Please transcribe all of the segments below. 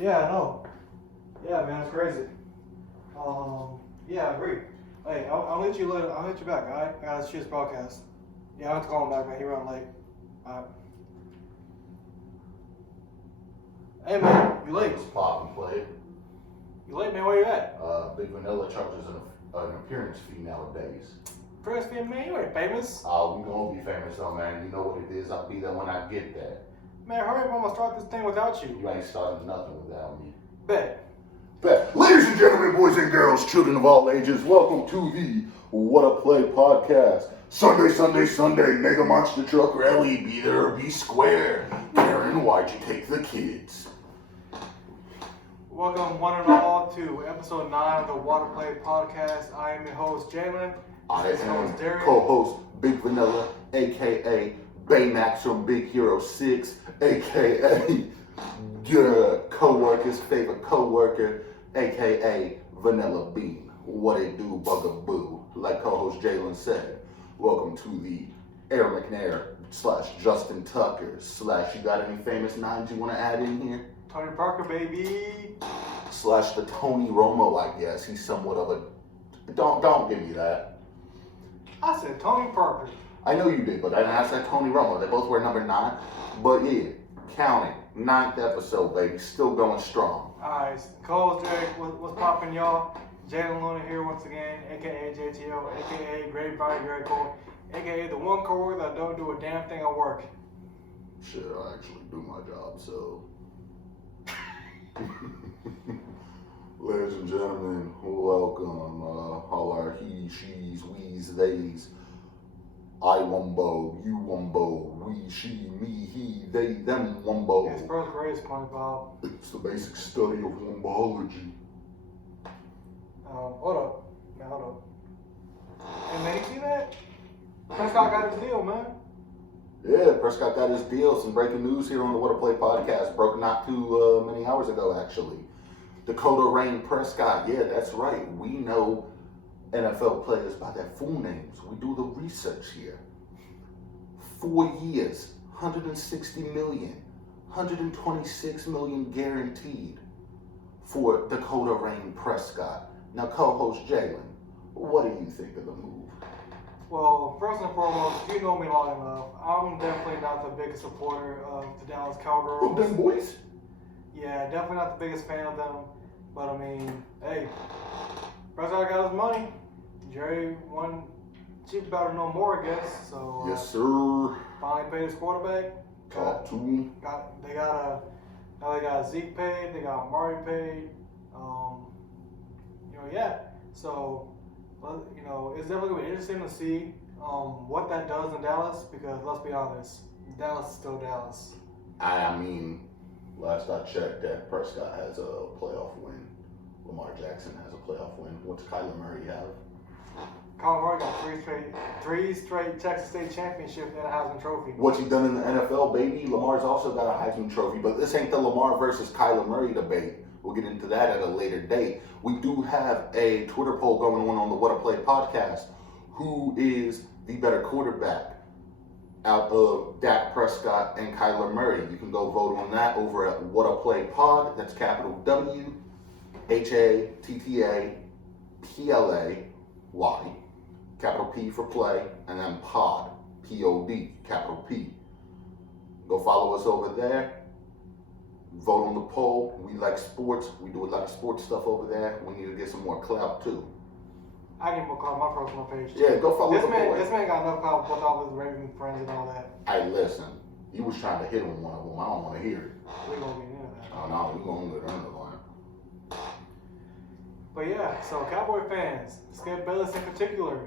Yeah, I know. Yeah, man, it's crazy. Yeah, I agree. Hey, I'll hit you later. I'll hit you back, alright? I gotta shoot this broadcast. Yeah, I have to call him back, man. He running late. Alright. Hey, man, you late? It's pop and play. You late, man? Where you at? Big Vanilla charges an appearance fee nowadays. Appearance fee, man? You ain't famous. We gonna be famous though, man. You know what it is. I'll be there when I get there. Man, hurry up. I'm gonna start this thing without you. You ain't starting nothing without me. Bet. Ladies and gentlemen, boys and girls, children of all ages, welcome to the WhattaPlay podcast. Sunday, Mega Monster Truck Rally, be there or be square. Karen, why'd you take the kids? Welcome, one and all, to episode 9 of the WhattaPlay podcast. I am your host, Jalen. I am Cohost Dereck. co-host Big Vanilla, a.k.a. Baymax from Big Hero 6, a.k.a. your co-worker's favorite co-worker, a.k.a. Vanilla Bean. What it do, bugaboo? Like co-host Jalen said, welcome to the Air McNair / Justin Tucker / you got any famous names you want to add in here? Tony Parker, baby. / the Tony Romo, I guess. He's somewhat of a... Don't give me that. I said Tony Parker. I know you did, but I said Tony Romo. They both wear number 9. But yeah, counting. 9th episode, baby. Still going strong. Alright, Cohost Dereck, what's poppin', y'all? Jalen Luna here once again, aka JTO, aka Great Body Jericho, aka the one coworker that don't do a damn thing at work. Shit, I actually do my job, so... Ladies and gentlemen, welcome. All our he, she's, we's, they's. I wumbo, you wumbo, we, she, me, he, they, them wumbo. It's first grade, SpongeBob. It's the basic study of wumbology. Hold up. Man, hold up. Hey, man, you see that? Prescott got his deal, man. Yeah, Prescott got his deal. Some breaking news here on the WhattaPlay podcast. Broke not too many hours ago, actually. Dakota Rain Prescott. Yeah, that's right. We know NFL players by their full names. We do the research here. 4 years, 160 million, 126 million guaranteed for Dakota Rain Prescott. Now, co-host Jalen, what do you think of the move? Well, first and foremost, you know me long enough. I'm definitely not the biggest supporter of the Dallas Cowgirls. Them boys? Yeah, definitely not the biggest fan of them. But I mean, hey, Prescott got his money. Jerry won. Chiefs better know more, I guess. So Yes, sir. finally paid his quarterback. Talk to him. Now they got Zeke paid. They got Murray paid. Yeah. So, it's definitely gonna be interesting to see what that does in Dallas, because let's be honest, Dallas is still Dallas. I mean, last I checked, Dak Prescott has a playoff win. Lamar Jackson has a playoff win. What's Kyler Murray have? Kyler Murray got three straight Texas State championships and a Heisman Trophy. What's he done in the NFL, baby? Lamar's also got a Heisman Trophy, but this ain't the Lamar versus Kyler Murray debate. We'll get into that at a later date. We do have a Twitter poll going on the WhattaPlay podcast. Who is the better quarterback out of Dak Prescott and Kyler Murray? You can go vote on that over at WhattaPlay Pod. That's capital W, HATTAPLAY, capital P for play, and then Pod, POD, capital P. Go follow us over there. Vote on the poll. We like sports. We do a lot of sports stuff over there. We need to get some more clout too. I need more clout on my personal page. Yeah, go follow the boy. This man got enough clout with all his Raven friends and all that. Hey, listen. You was trying to hit on one of them. I don't want to hear it. We gonna get into that. Oh no, we gonna get into that. But yeah, so Cowboy fans, Skip Bayless in particular,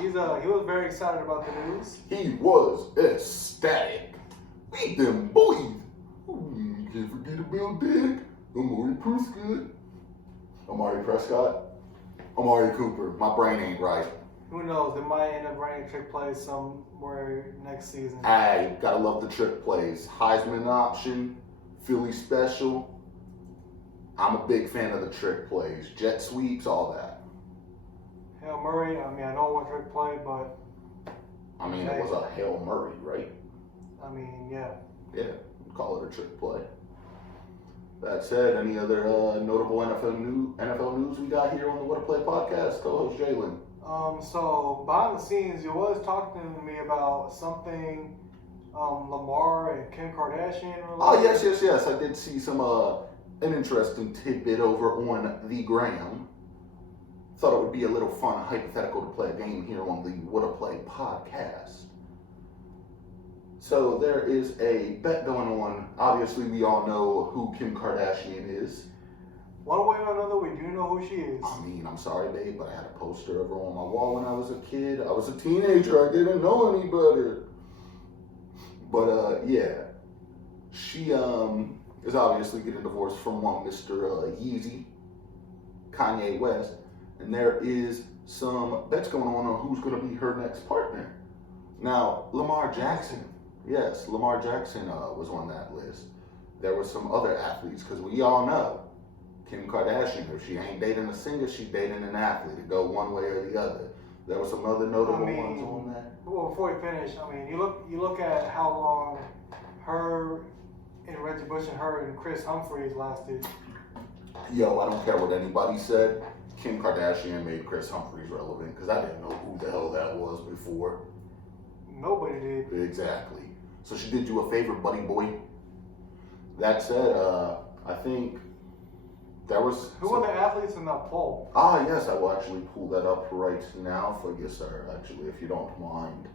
he was very excited about the news. He was ecstatic. Beat them boys. Can't forget about Dick. Amari Prescott. Amari Cooper. My brain ain't right. Who knows? They might end up running a trick play somewhere next season. Hey, gotta love the trick plays. Heisman option, Philly special. I'm a big fan of the trick plays. Jet sweeps, all that. Hail Murray, I know it was a trick play, but... It was a Hail Murray, right? yeah. Yeah, call it a trick play. That said, any other notable NFL news we got here on the WhattaPlay podcast? Co-host Jalen. So behind the scenes, you was talking to me about something, Lamar and Kim Kardashian. Oh yes. I did see some an interesting tidbit over on the gram. Thought it would be a little fun hypothetical to play a game here on the WhattaPlay podcast. So there is a bet going on. Obviously, we all know who Kim Kardashian is. One way or another, we do know who she is. I mean, I'm sorry, babe, but I had a poster of her on my wall when I was a kid. I was a teenager. I didn't know any better. But, yeah. She is obviously getting divorced from one Mr. Yeezy, Kanye West. And there is some bets going on who's going to be her next partner. Now, Lamar Jackson. Yes, Lamar Jackson was on that list. There were some other athletes, because we all know Kim Kardashian, if she ain't dating a singer, she's dating an athlete. It go one way or the other. There were some other notable ones on that. Well, before we finish, you look at how long her and Reggie Bush and her and Chris Humphries lasted. Yo, I don't care what anybody said. Kim Kardashian made Chris Humphries relevant, because I didn't know who the hell that was before. Nobody did. Exactly. So she did you a favor, buddy boy. That said, I think there was... Who were the athletes in that poll? Ah, yes, I will actually pull that up right now for you, sir, actually, if you don't mind.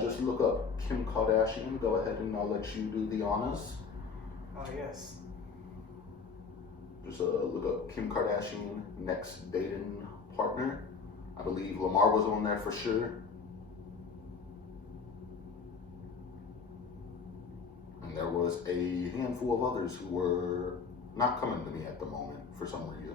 Just look up Kim Kardashian. Go ahead and I'll let you do the honors. Yes. Just look up Kim Kardashian, next dating partner. I believe Lamar was on there for sure. And there was a handful of others who were not coming to me at the moment for some reason.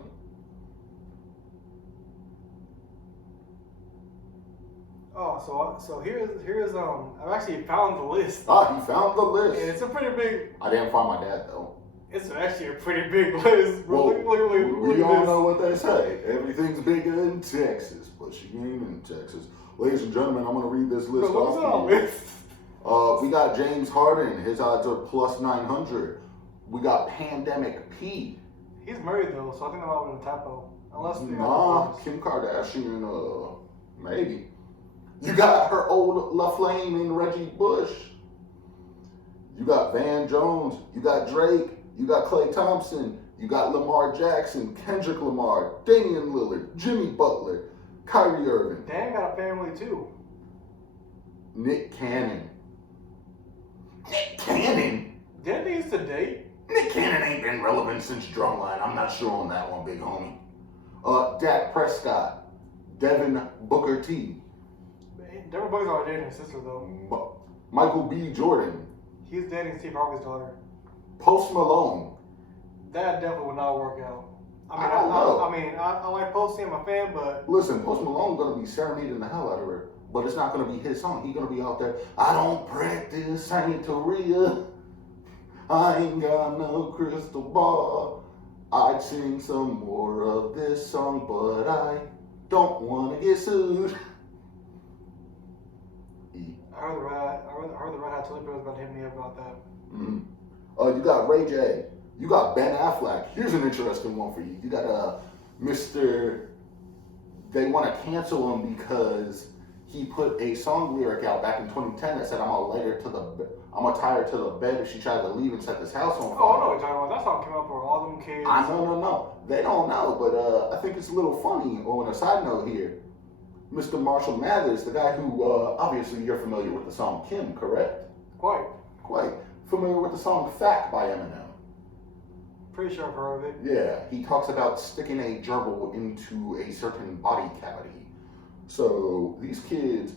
Oh, so here's I've actually found the list. Ah, he found the list. And it's a pretty big. I didn't find my dad though. It's actually a pretty big list, bro. Well, Look we at all this. know what they say. Everything's bigger in Texas, but she ain't in Texas. Ladies and gentlemen, I'm gonna read this list Bro, off. look at this list. We got James Harden. His odds are plus 900. We got Pandemic P. He's married though, so I think that might have been a typo. Unless they Nah, Kim Kardashian, maybe. You got her old La Flame and Reggie Bush. You got Van Jones. You got Drake. You got Klay Thompson. You got Lamar Jackson, Kendrick Lamar, Damian Lillard, Jimmy Butler, Kyrie Irving. Dan got a family too. Nick Cannon. Nick Cannon? Didn't they used to date? Nick Cannon ain't been relevant since Drumline. I'm not sure on that one, big homie. Dak Prescott, Devin Booker T. Devin Booker's already dating his sister though. Michael B. Jordan. He's dating Steve Harvey's daughter. Post Malone. That definitely would not work out. I don't know. I like Posty, I'm a fan, but Listen, Post Malone gonna be serenading the hell out of her, but it's not gonna be his song. He's gonna be out there. I don't practice Santeria. I ain't got no crystal ball. I'd sing some more of this song, but I don't wanna get sued. I heard the Red Hot Chili Peppers about to hit me up about that. Mm-hmm. You got Ray J. You got Ben Affleck. Here's an interesting one for you. You got Mr. They want to cancel him because he put a song lyric out back in 2010 that said, I'm gonna tie her to the bed if she tried to leave and set this house on fire. Oh, I know what you're talking about. That song came out for all them kids. I know. They don't know, but I think it's a little funny. On a side note here, Mr. Marshall Mathers, the guy who, obviously you're familiar with the song Kim, correct? Quite. Familiar with the song Fact by Eminem? Pretty sure I've heard of it. Yeah, he talks about sticking a gerbil into a certain body cavity. So these kids,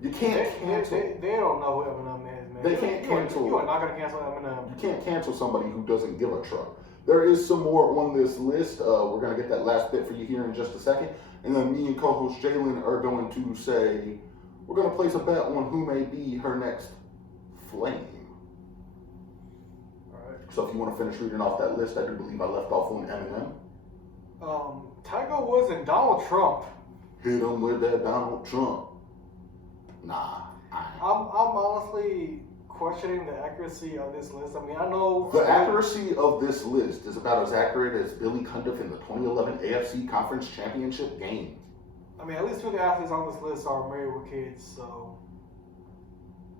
you can't cancel. They don't know who Eminem is, man. They can't cancel. You are not going to cancel Eminem. You can't cancel somebody who doesn't give a truck. There is some more on this list. We're going to get that last bit for you here in just a second. And then me and co-host Jalen are going to say, we're going to place a bet on who may be her next flame. So if you want to finish reading off that list, I do believe I left off on Eminem. Tiger Woods and Donald Trump. Hit him with that Donald Trump. Nah. I'm honestly questioning the accuracy of this list. I mean, I know the accuracy of this list is about as accurate as Billy Cundiff in the 2011 AFC Conference Championship game. I mean, at least 2 of the athletes on this list are married with kids, so.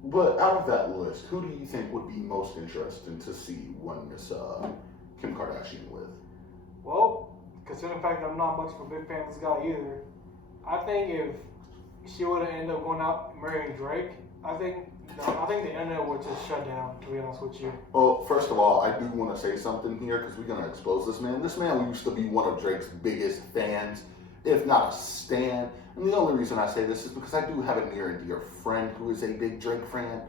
But out of that list, who do you think would be most interesting to see one Miss Kim Kardashian with? Well, considering the fact that I'm not much of a big fan of this guy either, I think if she would have ended up going out marrying Drake, I think the internet would just shut down, to be honest with you. Well, first of all, I do want to say something here because we're going to expose this man. This man used to be one of Drake's biggest fans, if not a stan. And the only reason I say this is because I do have a near and dear friend who is a big Drake fan.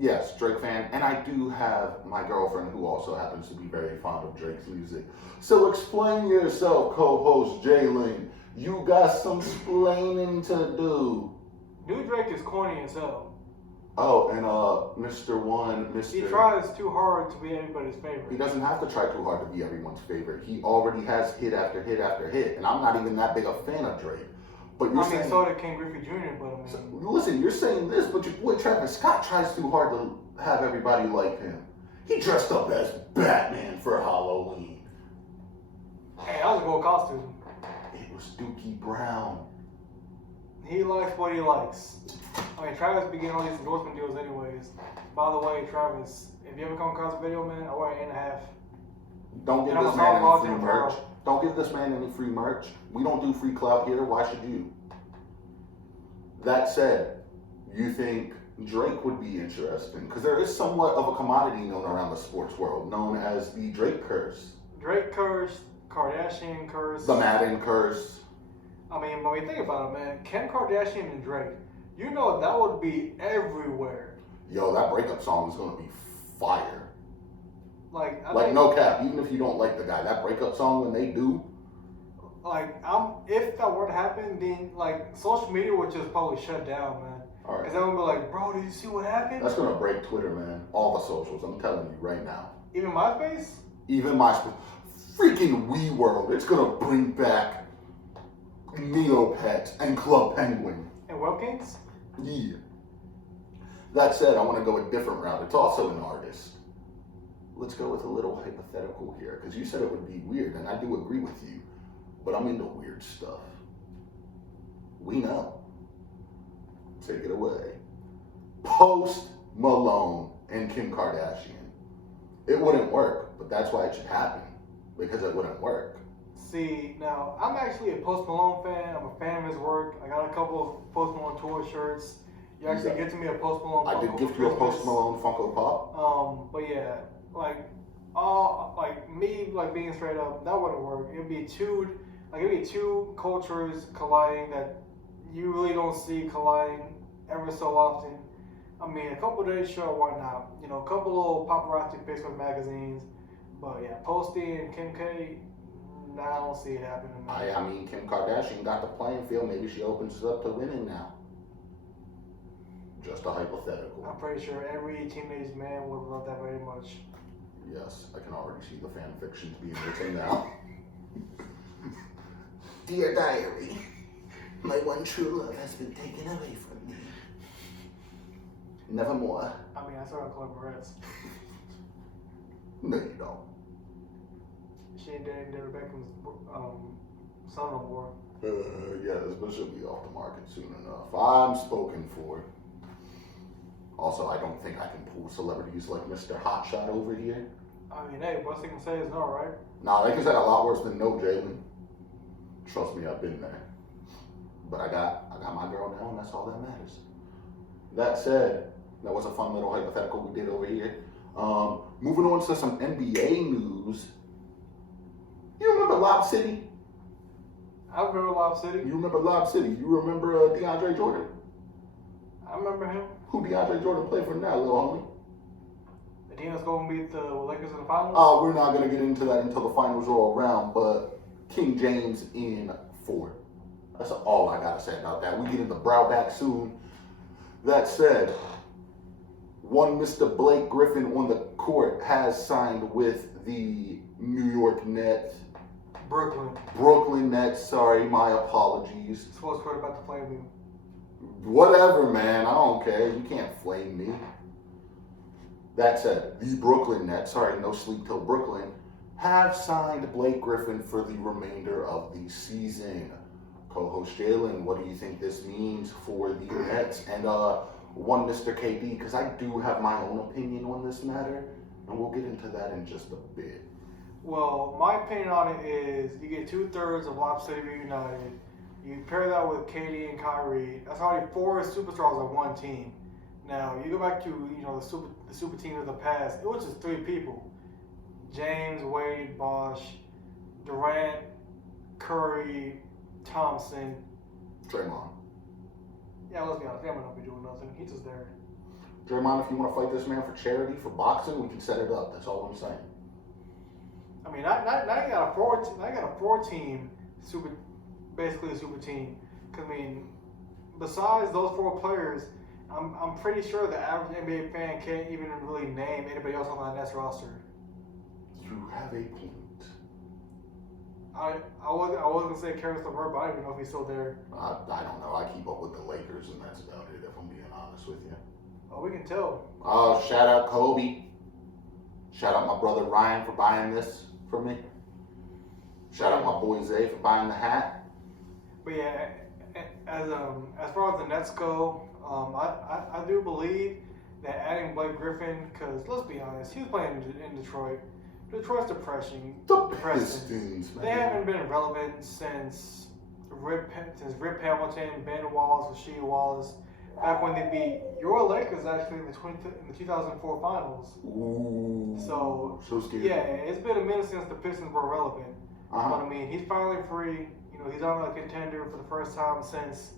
Yes, Drake fan. And I do have my girlfriend who also happens to be very fond of Drake's music. So explain yourself, co-host Jalen. You got some splaining to do. New Drake is corny as hell. Oh, and Mr. He tries too hard to be everybody's favorite. He doesn't have to try too hard to be everyone's favorite. He already has hit after hit after hit, and I'm not even that big a fan of Drake. But you're saying, so did King Griffey Jr., but I mean... So, listen, you're saying this, but your boy Travis Scott tries too hard to have everybody like him. He dressed up as Batman for Halloween. Hey, that was a cool costume. It was Dookie Brown. He likes what he likes. I mean, Travis be getting all these endorsement deals anyways. By the way, Travis, if you ever come across a video, man, I wear an 8.5. Don't give this man any free merch. Don't give this man any free merch. We don't do free clout here. Why should you? That said, you think Drake would be interesting? Because there is somewhat of a commodity known around the sports world, known as the Drake curse. Drake curse, Kardashian curse. The Madden curse. I mean, when we think about it, man, Kim Kardashian and Drake, you know that would be everywhere. Yo, that breakup song is going to be fire. Like no cap, even if you don't like the guy, that breakup song when they do. Like, if that were to happen, then, like, social media would just probably shut down, man. All right. Because everyone would be like, bro, did you see what happened? That's going to break Twitter, man. All the socials, I'm telling you right now. Even MySpace? Even MySpace. Freaking Wii World. It's going to bring back Neopets and Club Penguin. And Webkings? Yeah. That said, I want to go a different route. It's also an artist. Let's go with a little hypothetical here, because you said it would be weird, and I do agree with you, but I'm into weird stuff. We know. Take it away. Post Malone and Kim Kardashian. It wouldn't work, but that's why it should happen, because it wouldn't work. See, now, I'm actually a Post Malone fan. I'm a fan of his work. I got a couple of Post Malone tour shirts. You actually gifted me a Post Malone Funko. I did gift you a Post Malone Funko Pop. But yeah, me being straight up, that wouldn't work. It'd be two cultures colliding that you really don't see colliding ever so often. I mean, a couple days, sure, why not? You know, a couple little paparazzi pics with magazines. But yeah, Posty and Kim K, I don't see it happening. I mean, Kim Kardashian got the playing field. Maybe she opens it up to winning now. Just a hypothetical. I'm pretty sure every teenage man would love that very much. Yes, I can already see the fan fictions being written now. Dear diary, my one true love has been taken away from me. Nevermore. I mean, I saw her Club Moretz. No, you don't. She ain't dating David Beckham's son no more. Yes, but she'll be off the market soon enough. I'm spoken for. Also, I don't think I can pull celebrities like Mr. Hotshot over here. I mean, hey, best they can say is no, right? Nah, they can say a lot worse than no, Jalen. Trust me, I've been there. But I got my girl now, and that's all that matters. That said, that was a fun little hypothetical we did over here. Moving on to some NBA news. You remember Lob City? I remember Lob City. You remember Lob City? You remember DeAndre Jordan? I remember him. Who DeAndre Jordan play for now, little homie? The team that's going to beat the Lakers in the finals? Oh, we're not going to get into that until the finals roll around, but King James in 4. That's all I got to say about that. We get into Browback soon. That said, one Mr. Blake Griffin on the court has signed with the New York Nets. Brooklyn. Brooklyn Nets, sorry, my apologies. Sports court about to play me. Whatever, man. I don't care. You can't flame me. That said, the Brooklyn Nets, sorry, no sleep till Brooklyn, have signed Blake Griffin for the remainder of the season. Co-host Jalen, what do you think this means for the Nets and one Mr. KD? Because I do have my own opinion on this matter, and we'll get into that in just a bit. Well, my opinion on it is you get 2/3 of Lob City reunited. You pair that with KD and Kyrie. That's already 4 superstars on one team. Now you go back to the super team of the past. It was just 3 people: James, Wade, Bosh, Durant, Curry, Thompson, Draymond. Yeah, let's be honest. Draymond don't be doing nothing. He's just there. Draymond, if you want to fight this man for charity, for boxing, we can set it up. That's all I'm saying. I mean, now you got a 4-team super, basically a super team. Because I mean, besides those 4 players, I'm pretty sure the average NBA fan can't even really name anybody else on that Nets roster. You have a point. I was gonna say Karis LeVert, but I don't even know if he's still there. I don't know. I keep up with the Lakers, and that's about it. If I'm being honest with you. Oh, we can tell. Oh, shout out Kobe. Shout out my brother Ryan for buying this for me. Shout out my boy Zay for buying the hat. But yeah, as far as the Nets go, I do believe that adding Blake Griffin, because let's be honest, he was playing in Detroit. Detroit's depressing. The Pistons, man. They haven't been relevant since Rip Hamilton, Ben Wallace, Rasheed Wallace, back when they beat your Lakers actually in the 2004 finals. Ooh. So scary. yeah, it's been a minute since the Pistons were relevant. Uh-huh. But I mean, he's finally free. He's on a contender for the first time since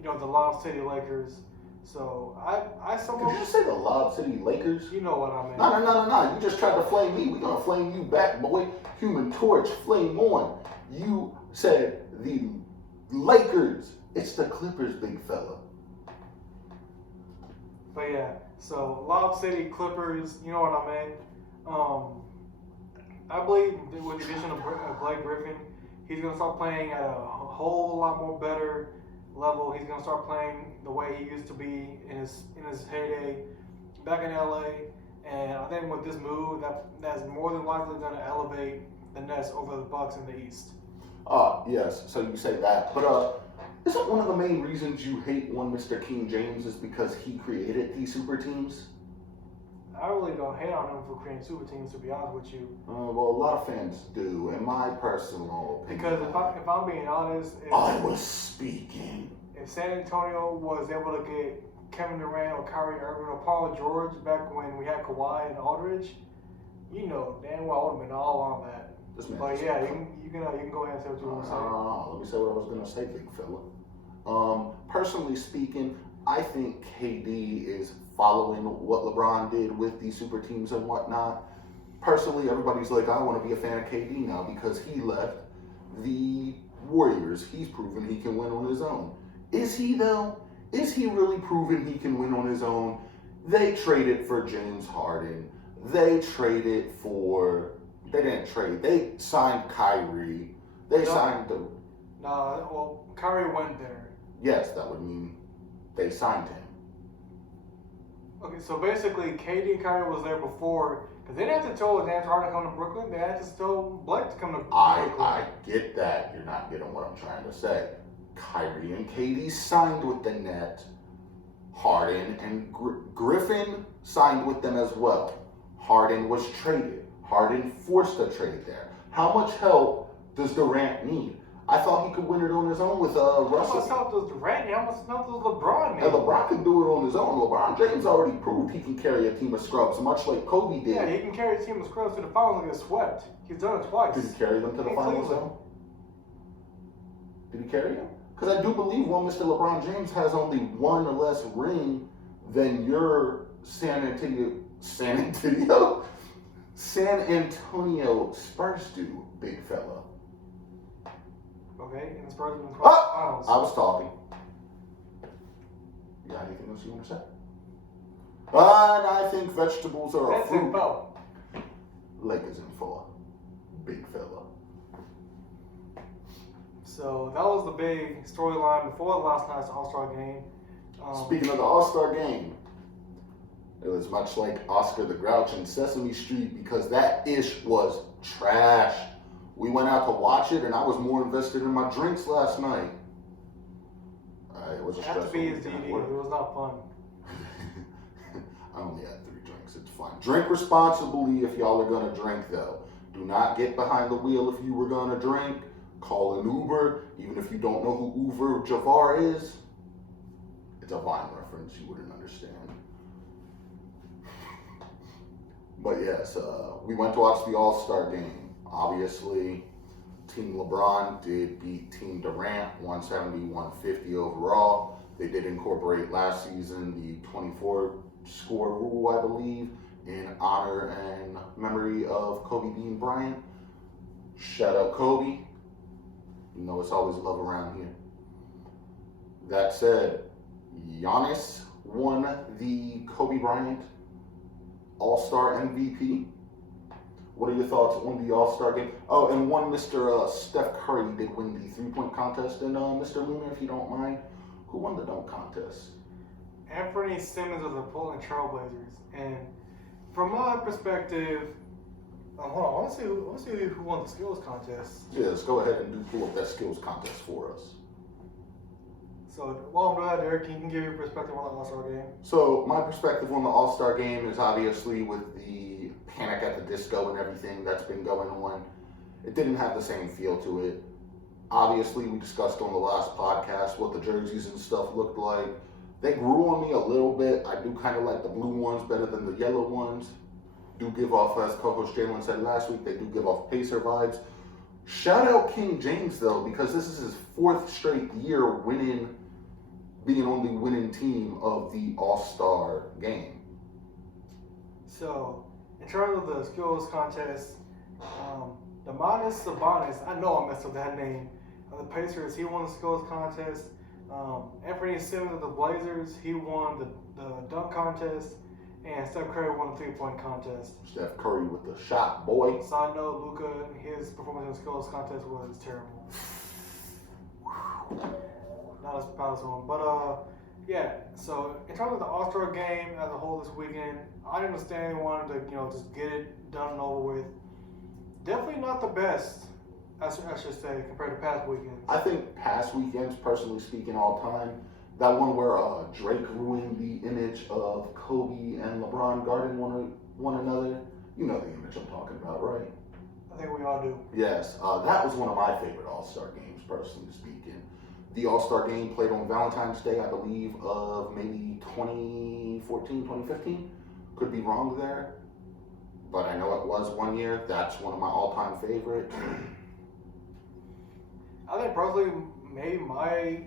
the Lob City Lakers. So I somewhat. Did you say the Lob City Lakers? You know what I mean. No. You just tried to flame me. We're going to flame you back, boy. Human Torch, flame on. You said the Lakers. It's the Clippers, big fella. But yeah, so Lob City Clippers, you know what I mean. I believe with the addition of Blake Griffin, he's going to start playing at a whole lot more better level. He's going to start playing the way he used to be in his heyday back in LA. And I think with this move, that's more than likely going to elevate the Nets over the Bucks in the East. Yes. So you say that, but isn't one of the main reasons you hate one Mr. King James is because he created these super teams? I really don't hate on him for creating super teams, to be honest with you. Well, a lot of fans do, in my personal opinion. Because if I'm being honest, I was speaking. If San Antonio was able to get Kevin Durant or Kyrie Irving or Paul George back when we had Kawhi and Aldridge, damn well I would have been all on that. But yeah, you can go ahead and say what you want to say. Let me say what I was going to say, big fella. Personally speaking, I think KD is following what LeBron did with these super teams and whatnot. Personally, everybody's like, I want to be a fan of KD now because he left the Warriors. He's proven he can win on his own. Is he, though? Is he really proven he can win on his own? They traded for James Harden. They didn't trade. They signed Kyrie. Kyrie went there. Yes, that would mean they signed him. Okay, so basically, KD and Kyrie was there before, because they didn't have to tell James Harden to come to Brooklyn. They had to tell Blake to come to Brooklyn. I get that. You're not getting what I'm trying to say. Kyrie and KD signed with the Nets. Harden and Griffin signed with them as well. Harden was traded. Harden forced a trade there. How much help does Durant need? I thought he could win it on his own with Russell. How much help does Durant need? How much help does LeBron need? And LeBron can do it on his own. LeBron James already proved he can carry a team of scrubs, much like Kobe did. Yeah, he can carry a team of scrubs to the finals and get swept. He's done it twice. Did he carry them to the finals, though? Did he carry them? Because I do believe Mr. LeBron James has only one less ring than your San Antonio Spurs do, big fella. Okay, and the Spurs have been crossed finals. I was talking. You got anything else you want to say? And I think vegetables are a fruit. Lakers in 4, big fella. So that was the big storyline before the last night's All-Star game. Speaking of the All-Star game, it was much like Oscar the Grouch in Sesame Street because that ish was trash. We went out to watch it, and I was more invested in my drinks last night. It was a stressful weekend. weekend. It was not fun. I only had 3 drinks. It's fine. Drink responsibly if y'all are going to drink, though. Do not get behind the wheel if you were going to drink. Call an Uber, even if you don't know who Uber Javar is. It's a Vine reference. You wouldn't understand. But yes, we went to watch the All-Star game. Obviously, Team LeBron did beat Team Durant 170-150 overall. They did incorporate last season the 24-score rule, I believe, in honor and memory of Kobe Bean Bryant. Shout out Kobe. You know it's always love around here. That said, Giannis won the Kobe Bryant All-Star MVP. What are your thoughts on the All-Star game? Oh, and one Mr. Steph Curry did win the three-point contest. And Mr. Lunar, if you don't mind, who won the dunk contest? Anthony Simmons of the Portland Trailblazers. And from my perspective, hold on, I want to see who won the skills contest. Yeah, let's go ahead and pull up that skills contest for us. So while I'm doing that, Derek, you can give your perspective on the All-Star game. So my perspective on the All-Star game is obviously with the Panic at the Disco and everything that's been going on. It didn't have the same feel to it. Obviously, we discussed on the last podcast what the jerseys and stuff looked like. They grew on me a little bit. I do kind of like the blue ones better than the yellow ones. Do give off, as Cohost Jalen said last week, they do give off Pacer vibes. Shout out King James, though, because this is his 4th straight year being on the winning team of the All-Star game. So, in terms of the skills contest, Domantas Sabonis, I know I messed up that name, of the Pacers, he won the skills contest. Anthony Simmons of the Blazers, he won the dunk contest. And Steph Curry won the 3-point contest. Steph Curry with the shot, boy. Side note, Luka, his performance in the skills contest was terrible. Not as proud as him. But, yeah. So, in terms of the All-Star game as a whole this weekend, I understand they wanted to, just get it done and over with. Definitely not the best, I should say, compared to past weekends. I think past weekends, personally speaking, all time, that one where Drake ruined the image of Kobe and LeBron guarding one another. You know the image I'm talking about, right? I think we all do. Yes. That was one of my favorite All-Star games, personally speaking. The All-Star game played on Valentine's Day, I believe, of maybe 2014, 2015. Could be wrong there. But I know it was one year. That's one of my all-time favorites. I think personally, maybe my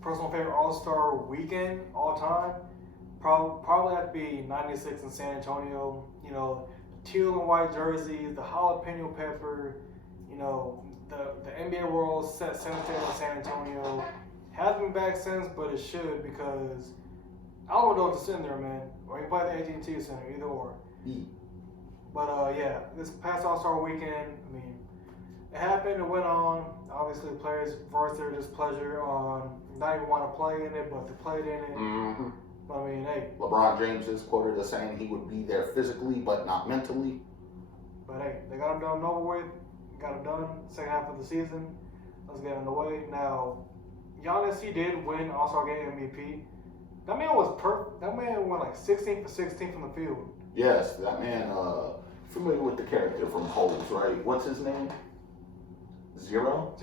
personal favorite All-Star weekend all time probably have to be 96 in San Antonio. The teal and white jerseys, the jalapeno pepper, the NBA World set center stage in San Antonio. Hasn't been back since, but it should because I don't know what to sit in there, man. Or you play the AT&T Center, either or. But yeah, this past All-Star weekend, it happened, it went on. Obviously, players voiced their displeasure on not even want to play in it, but they played in it. Mm-hmm. But hey. LeBron James is quoted as saying he would be there physically, but not mentally. But hey, they got him done and over with. Got him done. Second half of the season. Let's get in the way. Now, Giannis, he did win All-Star Game MVP. That man was perfect. That man went like 16 for 16 from the field. Yes, that man, familiar with the character from Holes, right? What's his name? Zero?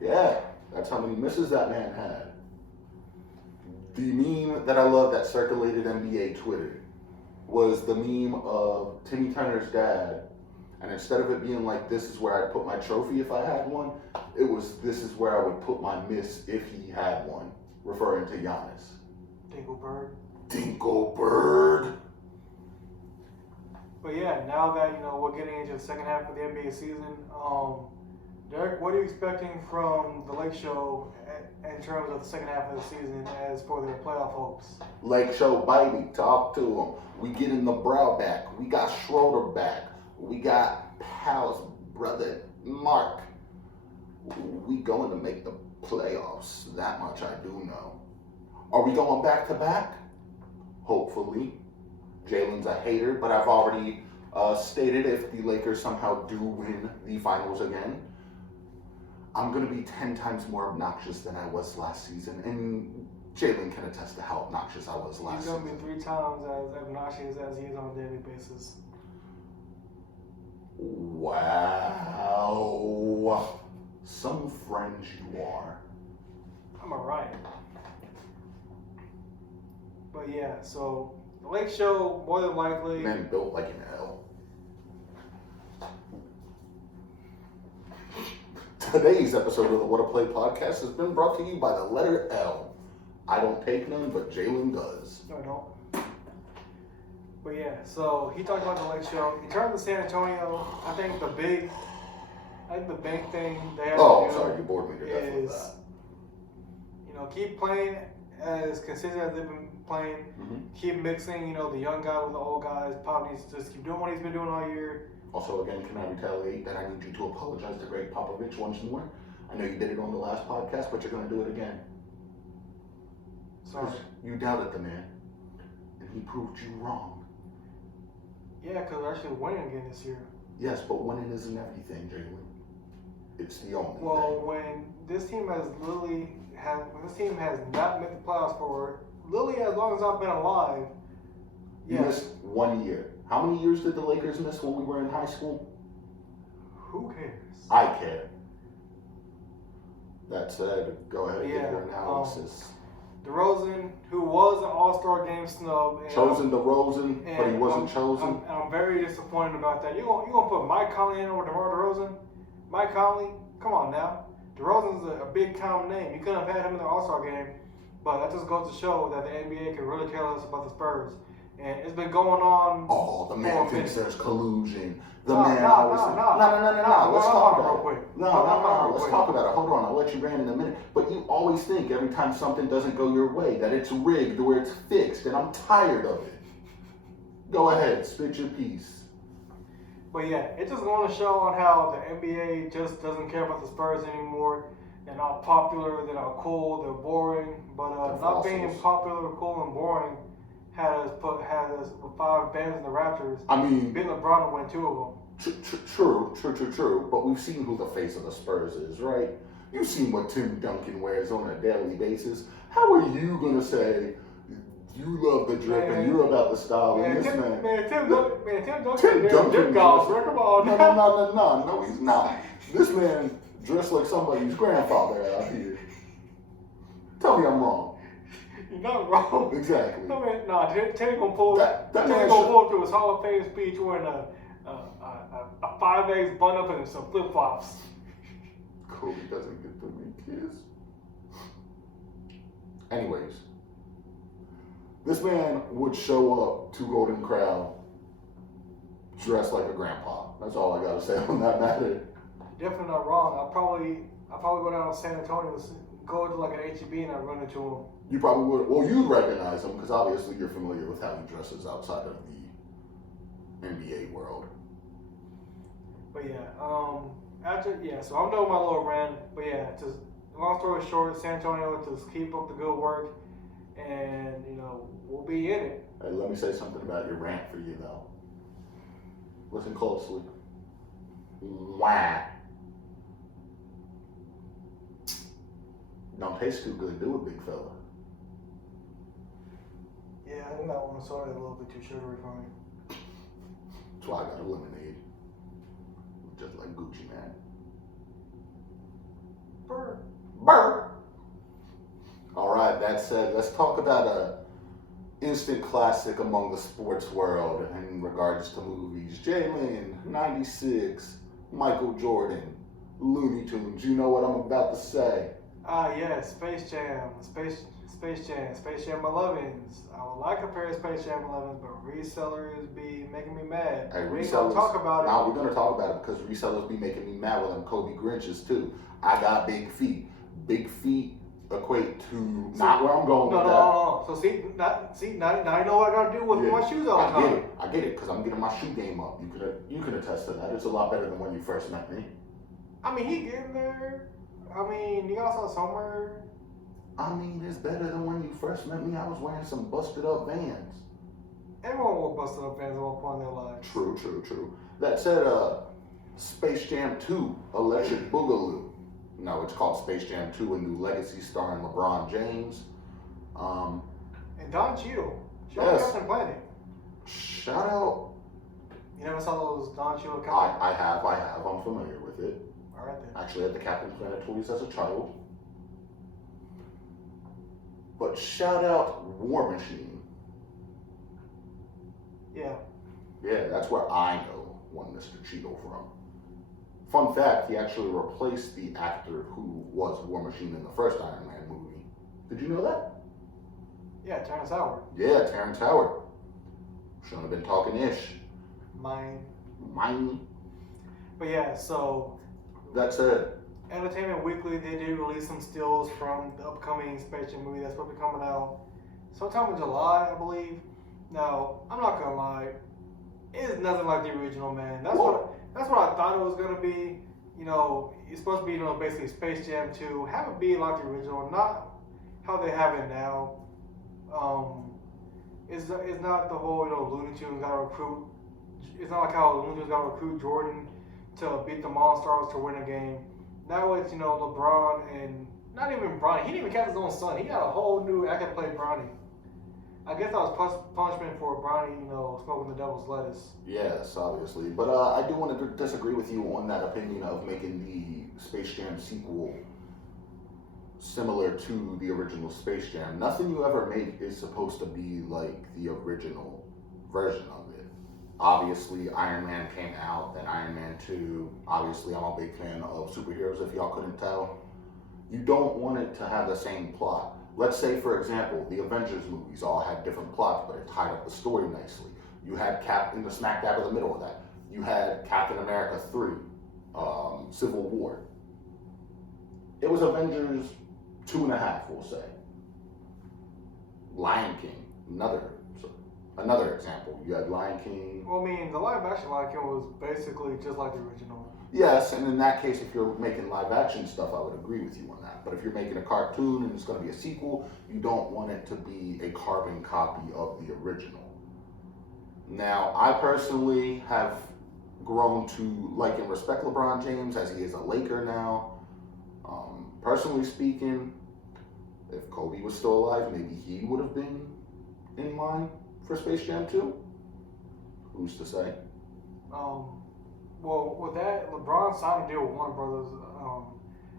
Yeah, that's how many misses that man had. The meme that I love that circulated NBA Twitter was the meme of Timmy Turner's dad, and instead of it being like, this is where I'd put my trophy if I had one, it was, this is where I would put my miss if he had one, referring to Giannis. Dinklebird. But yeah, now that, we're getting into the second half of the NBA season, Derek, what are you expecting from the Lake Show in terms of the second half of the season as for their playoff hopes? Lake Show, baby, talk to them. We getting the Brow back. We got Schroeder back. We got Pal's brother, Mark. We going to make the playoffs. That much I do know. Are we going back to back? Hopefully. Jalen's a hater, but I've already stated if the Lakers somehow do win the finals again, I'm going to be 10 times more obnoxious than I was last season. And Jalen can attest to how obnoxious I was last season. He's going to be 3 times as obnoxious as he is on a daily basis. Wow. Some friends you are. I'm alright. But yeah, so the Lake Show, more than likely. Man built like an L. Today's episode of the WhattaPlay podcast has been brought to you by the letter L. I don't take none, but Jalen does. No, I don't. But yeah, so he talked about the Lake Show. In terms of San Antonio, I think the big thing they have to do sorry, you bored me to death with is, that. Keep playing as consistent as they've been playing. Mm-hmm. Keep mixing, the young guy with the old guys. Pop needs to just keep doing what he's been doing all year. Also, again, can I retaliate that I need you to apologize to Greg Popovich once more? I know you did it on the last podcast, but you're going to do it again. Sorry. You doubted the man, and he proved you wrong. Yeah, because they're actually winning again this year. Yes, but winning isn't everything, Jalen. It's the only Well, thing. when this team has not made the playoffs for literally as long as I've been alive. You missed 1 year. How many years did the Lakers miss when we were in high school? Who cares? I care. That said, go ahead and give your analysis. DeRozan, who was an All-Star game snub. Chosen DeRozan, but he wasn't chosen. I'm very disappointed about that. You gonna put Mike Conley in over DeMar DeRozan? Mike Conley? Come on now. DeRozan's a big time name. You couldn't have had him in the All-Star game, but that just goes to show that the NBA can really care less about the Spurs. And it's been going on. Oh, the man thinks there's collusion. The No. man always. No. Let's talk about it. Let's talk about it. Hold on, I'll let you rant in a minute. But you always think every time something doesn't go your way that it's rigged or it's fixed, and I'm tired of it. Go ahead, spit your piece. But yeah, it's just going to show on how the NBA just doesn't care about the Spurs anymore. They're not popular, they're not cool, they're boring. But not being popular, cool, and boring had us with 5 bands in the Raptors. I mean, beat LeBron to win 2 of them. True. But we've seen who the face of the Spurs is, right? You've seen what Tim Duncan wears on a daily basis. How are you gonna say you love the drip and you're about the style? Tim Duncan. No, he's not. This man dressed like somebody's grandfather out here. Tell me I'm wrong. You're not wrong. Exactly. Tim gonna pull through his Hall of Fame speech wearing a 5X bun up and some flip flops. Kobe doesn't get to make his. Anyways, this man would show up to Golden Crown dressed like a grandpa. That's all I gotta say on that matter. Definitely not wrong. I'll probably go down to San Antonio, go to like an HEB and I run into him. You probably would. Well, you'd recognize him because obviously you're familiar with how he dresses outside of the NBA world. But yeah, so I'm done with my little rant. But yeah, just long story short, San Antonio, just keep up the good work, and we'll be in it. Hey, let me say something about your rant for you though. Listen closely. Wah. Don't taste too good, do it, big fella. Yeah, I think that one was a little bit too sugary for me. That's why I got a lemonade. Just like Gucci, man. Burr. All right, that said, let's talk about a instant classic among the sports world in regards to movies. Jalen, 96, Michael Jordan, Looney Tunes. You know what I'm about to say. Yeah, Space Jam 11s. I would like a pair of Space Jam 11s, but resellers be making me mad. Hey, we ain't gonna talk about it. Nah, we're gonna talk about it because resellers be making me mad with them Kobe Grinches too. I got big feet. Big feet equate to not where I'm going with that. No. So now you know what I gotta do with my shoes all the time. I get it, because I'm getting my shoe game up. You can attest to that. It's a lot better than when you first met me. I mean, he getting there. I mean, you got us somewhere. I mean, it's better than when you first met me. I was wearing some busted up Vans. Everyone wore busted up Vans at one point in their lives. True. That said, Space Jam 2, Electric Boogaloo. No, it's called Space Jam 2, A New Legacy, starring LeBron James. And Don Cheadle. Shout Yes. out Captain Planet. Shout out. You never saw those Don Cheadle Captain? I have. I'm familiar with it. All right then. Actually, I had the Captain Planet toys as a child. But shout out War Machine. Yeah. Yeah, that's where I know one Mr. Cheeto from. Fun fact, he actually replaced the actor who was War Machine in the first Iron Man movie. Did you know that? Yeah, Terrence Howard. Yeah, Terrence Howard. Shouldn't have been talking ish. Mine. Mine. But yeah, so That's it. Entertainment Weekly, they did release some stills from the upcoming Space Jam movie that's supposed to be coming out sometime in July, I believe. Now, I'm not gonna lie, it's nothing like the original, man. That's what I thought it was gonna be. You know, it's supposed to be, basically Space Jam 2. Have it be like the original, not how they have it now. It's not the whole Looney Tunes gotta recruit. It's not like how Looney Tunes gotta recruit Jordan to beat the Monstars to win a game. Now it's LeBron and not even Bronny. He didn't even catch his own son. He got a whole new actor to play Bronny. I guess that was punishment for Bronny, smoking the devil's lettuce. Yes, obviously. But I do want to disagree with you on that opinion of making the Space Jam sequel similar to the original Space Jam. Nothing you ever make is supposed to be like the original version of it. Obviously, Iron Man came out, then Iron Man 2. Obviously, I'm a big fan of superheroes, if y'all couldn't tell. You don't want it to have the same plot. Let's say, for example, the Avengers movies all had different plots, but it tied up the story nicely. You had Cap in the smack dab in the middle of that. You had Captain America 3, Civil War. It was Avengers 2.5, we'll say. Lion King, another example. You had Lion King. Well, I mean, the live action Lion King was basically just like the original. Yes, and in that case, if you're making live action stuff, I would agree with you on that. But if you're making a cartoon and it's going to be a sequel, you don't want it to be a carbon copy of the original. Now, I personally have grown to like and respect LeBron James as he is a Laker now. Personally speaking, if Kobe was still alive, maybe he would have been in line for Space Jam 2. Who's to say? Well, with that, LeBron signed a deal with Warner Brothers.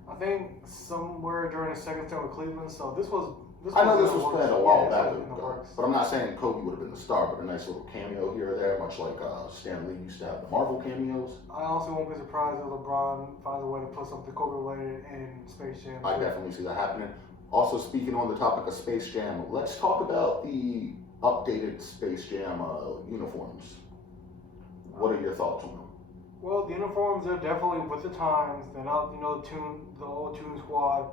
I think somewhere during his second term with Cleveland. So this was. I know this was planned a while back, in the works. but I'm not saying Kobe would have been the star, but a nice little cameo here or there, much like Stan Lee used to have the Marvel cameos. I also won't be surprised if LeBron finds a way to put something Kobe related in Space Jam. I definitely see that happening. Also, speaking on the topic of Space Jam, let's talk about the updated Space Jam uniforms. What are your thoughts on them? Well, the uniforms are definitely with the times. They're not, the old Toon Squad,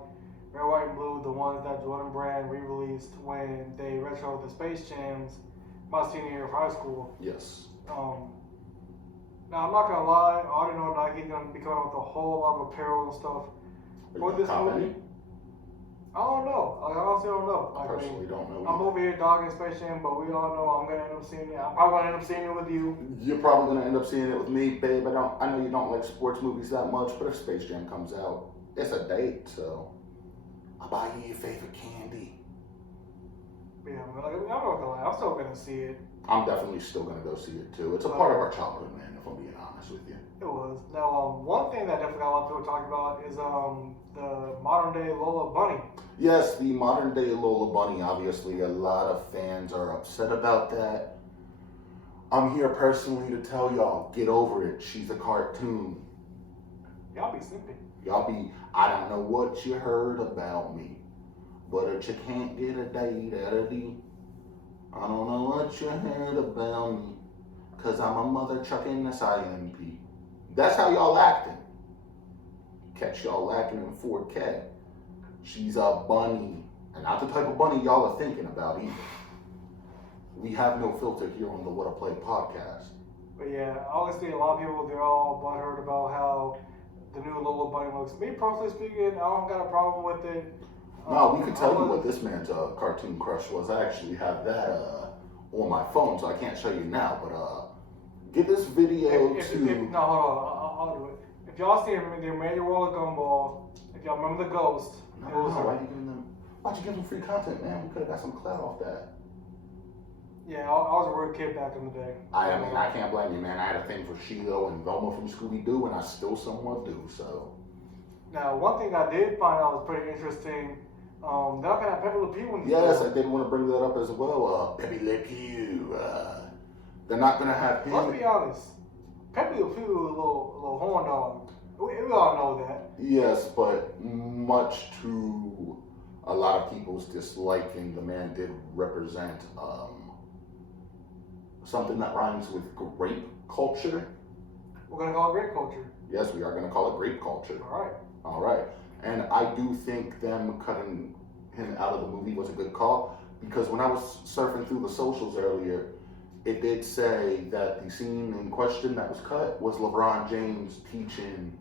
red, white, and blue, the ones that Jordan Brand re-released when they retro the Space Jams my senior year of high school. Yes. Now, I'm not gonna lie, I already know Nike's gonna be coming up with a whole lot of apparel and stuff for this movie. I don't know. I honestly don't know. I personally don't know. I'm over here dogging Space Jam, but we all know I'm gonna end up seeing it. I'm probably gonna end up seeing it with you. You're probably gonna end up seeing it with me, babe. I know you don't like sports movies that much, but if Space Jam comes out, it's a date, so I'll buy you your favorite candy. Yeah, I'm not gonna lie. I'm still gonna see it. I'm definitely still gonna go see it too. It's a part of our childhood, man. If I'm being honest with you. It was. Now, one thing that definitely got a lot of people talking about is the modern day Lola Bunny. Yes, the modern day Lola Bunny. Obviously, a lot of fans are upset about that. I'm here personally to tell y'all, get over it. She's a cartoon. Y'all be sleeping. I don't know what you heard about me, but you can't get a date out of me. I don't know what you heard about me, cause I'm a mother trucking this IMP. That's how y'all acting. Catch y'all acting in 4K. She's a bunny, and not the type of bunny y'all are thinking about either. We have no filter here on the WhattaPlay podcast. But yeah, obviously a lot of people, they're all butthurt about how the new Lola Bunny looks. Me personally speaking, I don't got a problem with it. No, we can tell you what this man's cartoon crush was. I actually have that on my phone, so I can't show you now. But get this video to. No, hold on. I'll do it. If y'all see the Emmanuel Gumball, if y'all remember the Ghost, No, why'd you give them free content, man? We could have got some clout off that. Yeah, I was a weird kid back in the day. I mean, I can't blame you, man. I had a thing for Shiloh and Velma from Scooby-Doo, and I still somewhat do, so. Now, one thing I did find out was pretty interesting. They're not gonna have Pepe Le Pew in the Yes, store. I did want to bring that up as well. Pepe Le Pew. They're not gonna have him. Let's be honest. Pepe Le Pew is a little horn dog. We all know that. Yes, but much to a lot of people's disliking, the man did represent something that rhymes with grape culture. We're gonna call it great culture. Yes, we are going to call it grape culture. All right. All right. And I do think them cutting him out of the movie was a good call, because when I was surfing through the socials earlier, it did say that the scene in question that was cut was LeBron James teaching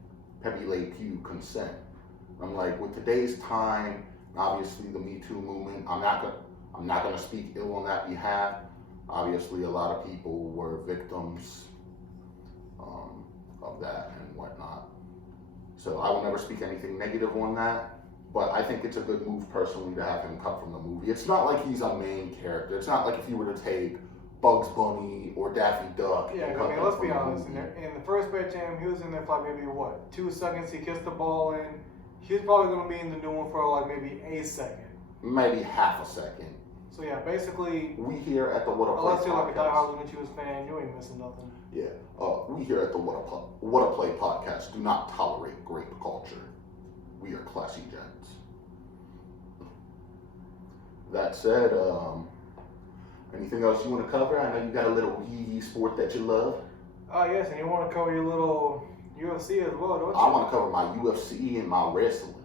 Pepe Le Pew consent. I'm like, with today's time, obviously the Me Too movement, I'm not gonna speak ill on that behalf. Obviously, a lot of people were victims of that and whatnot. So I will never speak anything negative on that, but I think it's a good move personally to have him cut from the movie. It's not like he's a main character. It's not like if you were to take Bugs Bunny or Daffy Duck. Yeah, I mean, let's be honest. In the first Space Jam, he was in there for like maybe 2 seconds. He kissed the ball in. He's probably going to be in the new one for like maybe a second. Maybe half a second. So yeah, basically, we here at the WhattaPlay unless you're podcast, like a diehard Looney Tunes fan, you ain't missing nothing. Yeah, we here at the WhattaPlay podcast do not tolerate grape culture. We are classy gents. That said, anything else you want to cover? I know you got a little Wwe sport that you love. Yes, and you want to cover your little UFC as well, don't you? I want to cover my UFC and my wrestling.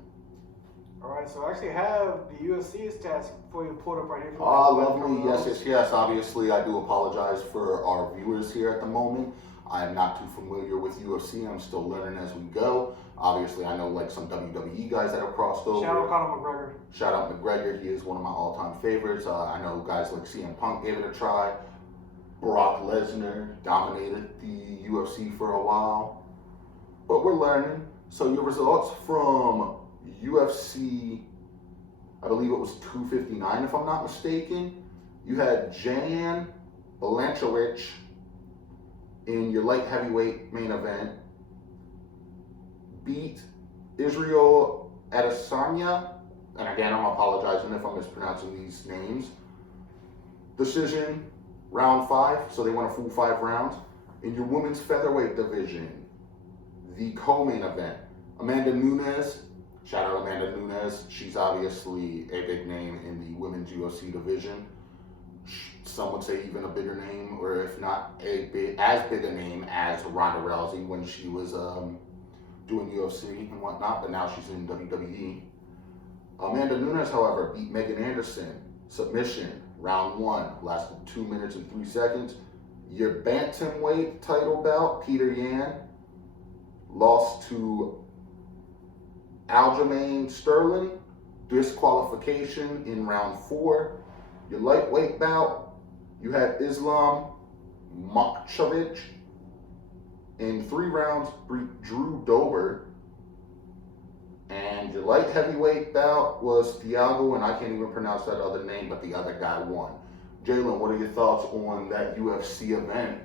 Alright, so I actually have the UFC stats for you pulled up right here. Lovely. Yes. Obviously, I do apologize for our viewers here at the moment. I am not too familiar with UFC. I'm still learning as we go. Obviously, I know like some WWE guys that have crossed over. Shout out Conor McGregor. Shout out McGregor. He is one of my all-time favorites. I know guys like CM Punk gave it a try. Brock Lesnar dominated the UFC for a while. But we're learning. So your results from UFC, I believe it was 259 if I'm not mistaken. You had Jan Blanchowicz in your light heavyweight main event. Beat Israel Adesanya, and again I'm apologizing if I'm mispronouncing these names. Decision, round 5, so they won a full 5 rounds. In your women's featherweight division, the co-main event, Amanda Nunes. Shout out Amanda Nunes. She's obviously a big name in the women's UFC division. Some would say even a bigger name, or if not as big a name as Ronda Rousey when she was doing UFC and whatnot, but now she's in WWE. Amanda Nunes, however, beat Megan Anderson. Submission, round 1, lasted 2 minutes and 3 seconds. Your bantamweight title bout, Peter Yan, lost to Aljamain Sterling, disqualification in round 4. Your lightweight bout, you had Islam Makhachev in 3 rounds, beat Drew Dober. And your light heavyweight bout was Thiago, and I can't even pronounce that other name, but the other guy won. Jalen, what are your thoughts on that UFC event?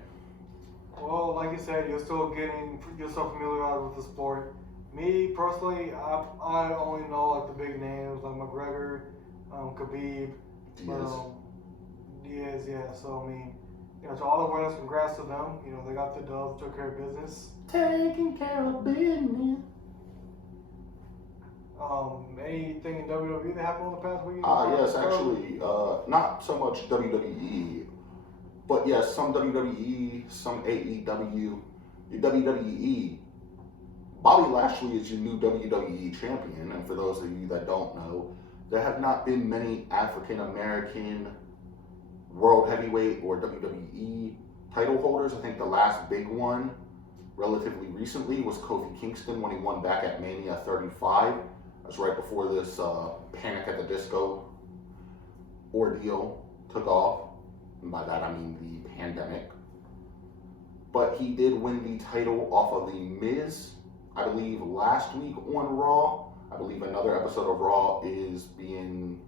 Well, like you said, you're still getting yourself familiarized with the sport. Me personally, I only know like the big names like McGregor, Khabib, Diaz. Yeah. So I mean, to all the winners, congrats to them. They got the dubs, took care of business. Taking care of business. Anything in WWE that happened in the past week? Yes, actually, not so much WWE, but yes, some WWE, some AEW. Your WWE, Bobby Lashley is your new WWE champion, and for those of you that don't know, there have not been many African American World Heavyweight or WWE title holders. I think the last big one relatively recently was Kofi Kingston when he won back at Mania 35. That's right before this Panic at the Disco ordeal took off. And by that I mean the pandemic. But he did win the title off of The Miz, I believe, last week on Raw. I believe another episode of Raw is being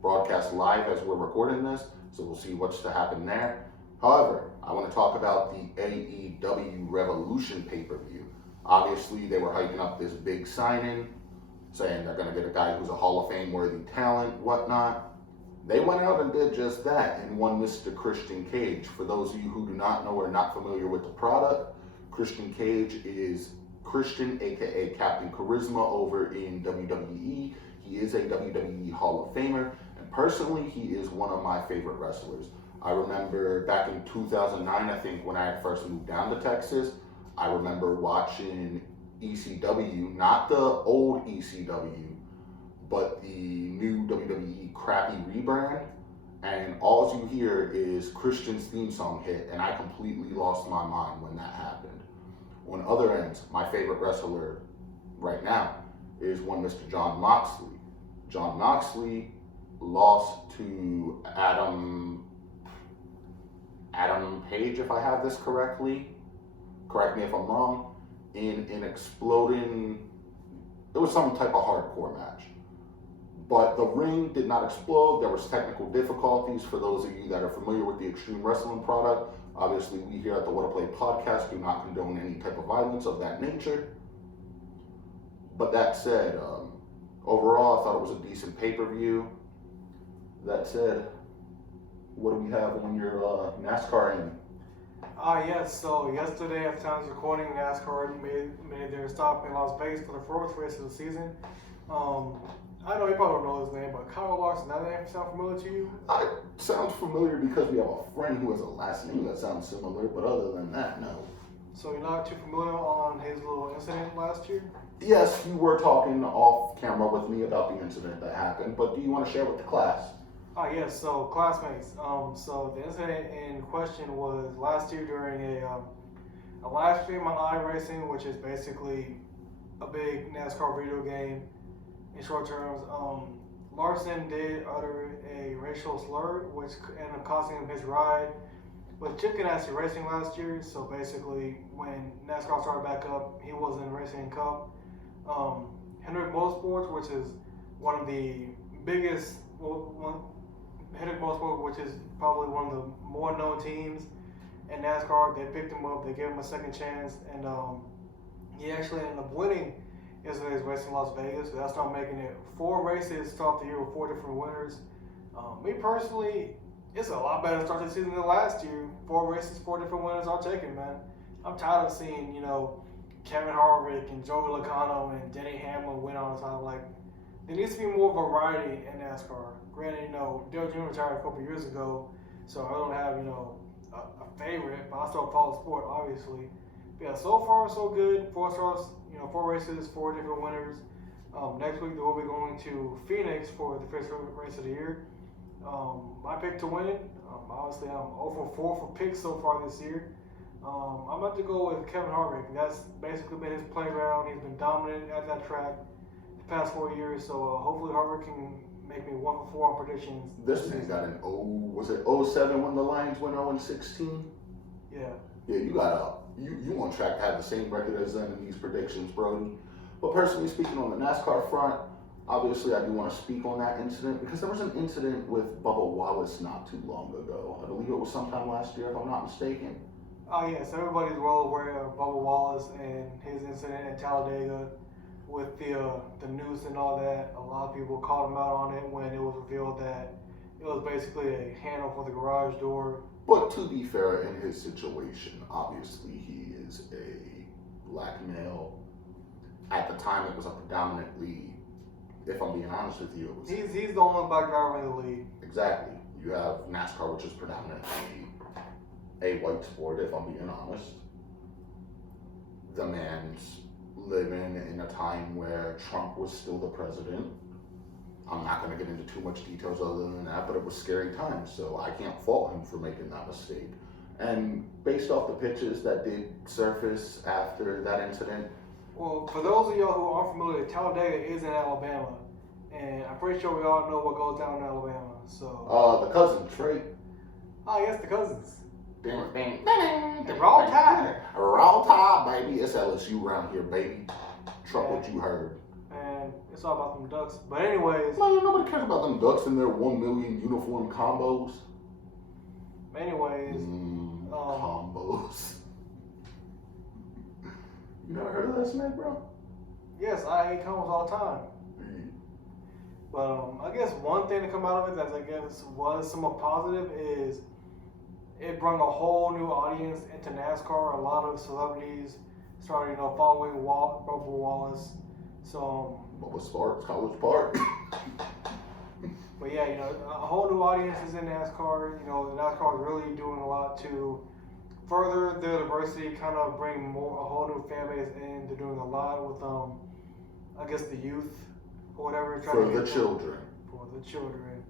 broadcast live as we're recording this, so we'll see what's to happen there. However, I want to talk about the AEW Revolution pay-per-view. Obviously, they were hyping up this big signing, saying they're going to get a guy who's a Hall of Fame-worthy talent, whatnot. They went out and did just that and won Mr. Christian Cage. For those of you who do not know or are not familiar with the product, Christian Cage is Christian, aka Captain Charisma, over in WWE. He is a WWE Hall of Famer, and personally, he is one of my favorite wrestlers. I remember back in 2009, I think, when I had first moved down to Texas, I remember watching ECW, not the old ECW, but the new WWE crappy rebrand, and all you hear is Christian's theme song hit, and I completely lost my mind when that happened. On other ends, my favorite wrestler right now is one Mr. Jon Moxley. Jon Moxley lost to Adam Page, if I have this correctly. Correct me if I'm wrong. In an exploding, it was some type of hardcore match. But the ring did not explode. There was technical difficulties. For those of you that are familiar with the Extreme Wrestling product, obviously we here at the WhattaPlay podcast do not condone any type of violence of that nature. But that said, overall I thought it was a decent pay-per-view. That said, what do we have on your NASCAR end? Yes, so yesterday at the time of recording, NASCAR made their stop in Las Vegas for the fourth race of the season. I know you probably don't know his name, but Kyle Larson, that name sound familiar to you? It sounds familiar because we have a friend who has a last name that sounds similar, but other than that, no. So you're not too familiar on his little incident last year? Yes, you were talking off camera with me about the incident that happened, but do you want to share with the class? Yes, so classmates. So the incident in question was last year during a live stream on iRacing, which is basically a big NASCAR video game in short terms. Larson did utter a racial slur, which ended up costing him his ride with Chip Ganassi Racing last year. So basically, when NASCAR started back up, he was in Racing Cup. Hendrick Motorsports, which is one of the biggest, Hendrick Motorsports, which is probably one of the more known teams in NASCAR, they picked him up, they gave him a second chance, and he actually ended up winning yesterday's race in Las Vegas. So that's not making it 4 races to start the year with 4 different winners. Me personally, it's a lot better to start the season than last year. 4 races, 4 different winners, I'll take it, man. I'm tired of seeing, Kevin Harvick and Joey Logano and Denny Hamlin win all the time. Like, there needs to be more variety in NASCAR. Granted, Dale Jr. retired a couple years ago, so I don't have, a favorite, but I still follow the sport, obviously. But yeah, so far so good. 4 stars, 4 races, 4 different winners. Next week, they will be going to Phoenix for the first race of the year. My pick to win, obviously I'm 0 for 4 for picks so far this year. I'm about to go with Kevin Harvick. That's basically been his playground. He's been dominant at that track the past 4 years, so hopefully Harvick can make me 1 for 4 on predictions. This thing got an was it 07 when the Lions went 0-16? Yeah. Yeah, you on track to have the same record as them in these predictions, Brody. But personally speaking, on the NASCAR front, obviously I do want to speak on that incident because there was an incident with Bubba Wallace not too long ago. I believe it was sometime last year, if I'm not mistaken. Yes, everybody's well aware of Bubba Wallace and his incident at Talladega with the noose and all that. A lot of people called him out on it when it was revealed that it was basically a handle for the garage door. But to be fair, in his situation, obviously he is a black male. At the time, it was a predominantly, if I'm being honest with you, it was... He's the only black driver in the league. Exactly. You have NASCAR, which is predominantly a white sport, if I'm being honest. The man's living in a time where Trump was still the president. I'm not going to get into too much details other than that, but it was scary times, so I can't fault him for making that mistake. And based off the pictures that did surface after that incident. Well, for those of y'all who aren't familiar, Talladega is in Alabama. And I'm pretty sure we all know what goes down in Alabama. So. The cousins, right? Oh, yes, the cousins. Bang, bang, The Raw Tide. Raw Tide, baby. It's LSU around here, baby. Trust what you heard. And it's all about them Ducks. But anyways. Man, nobody cares about them Ducks and their 1 million uniform combos. Anyways. Combos. You never heard of that snake, bro? Yes, I hate combos all the time. But I guess one thing to come out of it that I guess was somewhat positive is it brought a whole new audience into NASCAR. A lot of celebrities started, following Bubba Wallace. So Bubba Sparks, College Park. But yeah, a whole new audience is in NASCAR. NASCAR is really doing a lot to further their diversity, kind of bring a whole new fan base in. They're doing a lot with I guess the youth or whatever. For the children. For the children.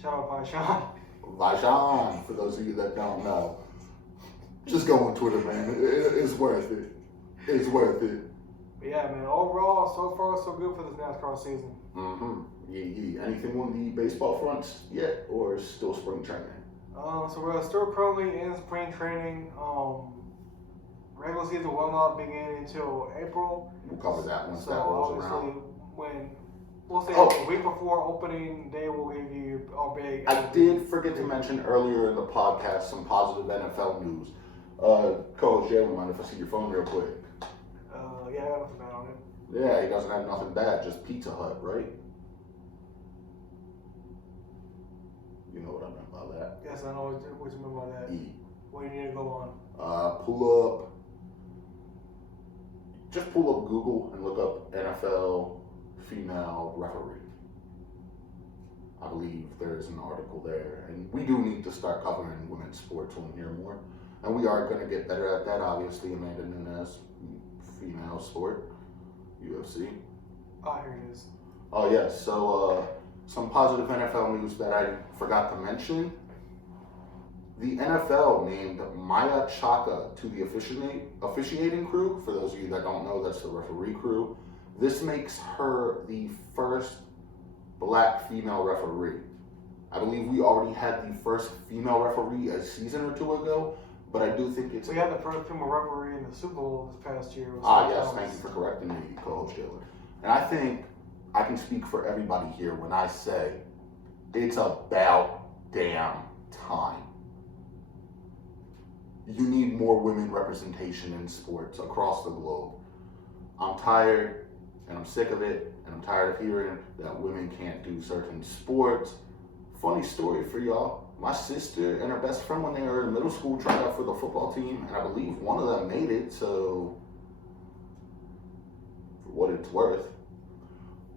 Shout out Vaishon. Vaishon, for those of you that don't know. Just go on Twitter, man. It's worth it. It's worth it. But yeah, man, overall, so far, so good for this NASCAR season. Mm-hmm. Yeah. Anything on the baseball fronts yet, or still spring training? So we're still currently in spring training. Regular season will not begin until April. We'll cover that once so that rolls obviously, around. When we'll say a week before opening day, we'll give you our big. I did forget to mention earlier in the podcast some positive NFL news. Cohost Jalen, mind if I see your phone real quick? Yeah, I got nothing bad on it. Yeah, he doesn't have nothing bad, just Pizza Hut, right? You know what I meant by that. Yes, I know what you mean by that. What do you need to go on? Just pull up Google and look up NFL female referee. I believe there's an article there. And we do need to start covering women's sports on here more. And we are going to get better at that, obviously. Amanda Nunes, female sport, UFC. Oh, here it is. Oh, yes. So, some positive NFL news that I forgot to mention. The NFL named Wwe Champion to the officiating crew. For those of you that don't know, that's the referee crew. This makes her the first black female referee. I believe we already had the first female referee a season or two ago, but I do think it's... We had the first female referee in the Super Bowl this past year. Yes, thank you for correcting me, Cohost Jalen. And I think I can speak for everybody here when I say it's about damn time. You need more women representation in sports across the globe. I'm tired and I'm sick of it, and I'm tired of hearing that women can't do certain sports. Funny story for y'all. My sister and her best friend, when they were in middle school, tried out for the football team, and I believe one of them made it, so for what it's worth.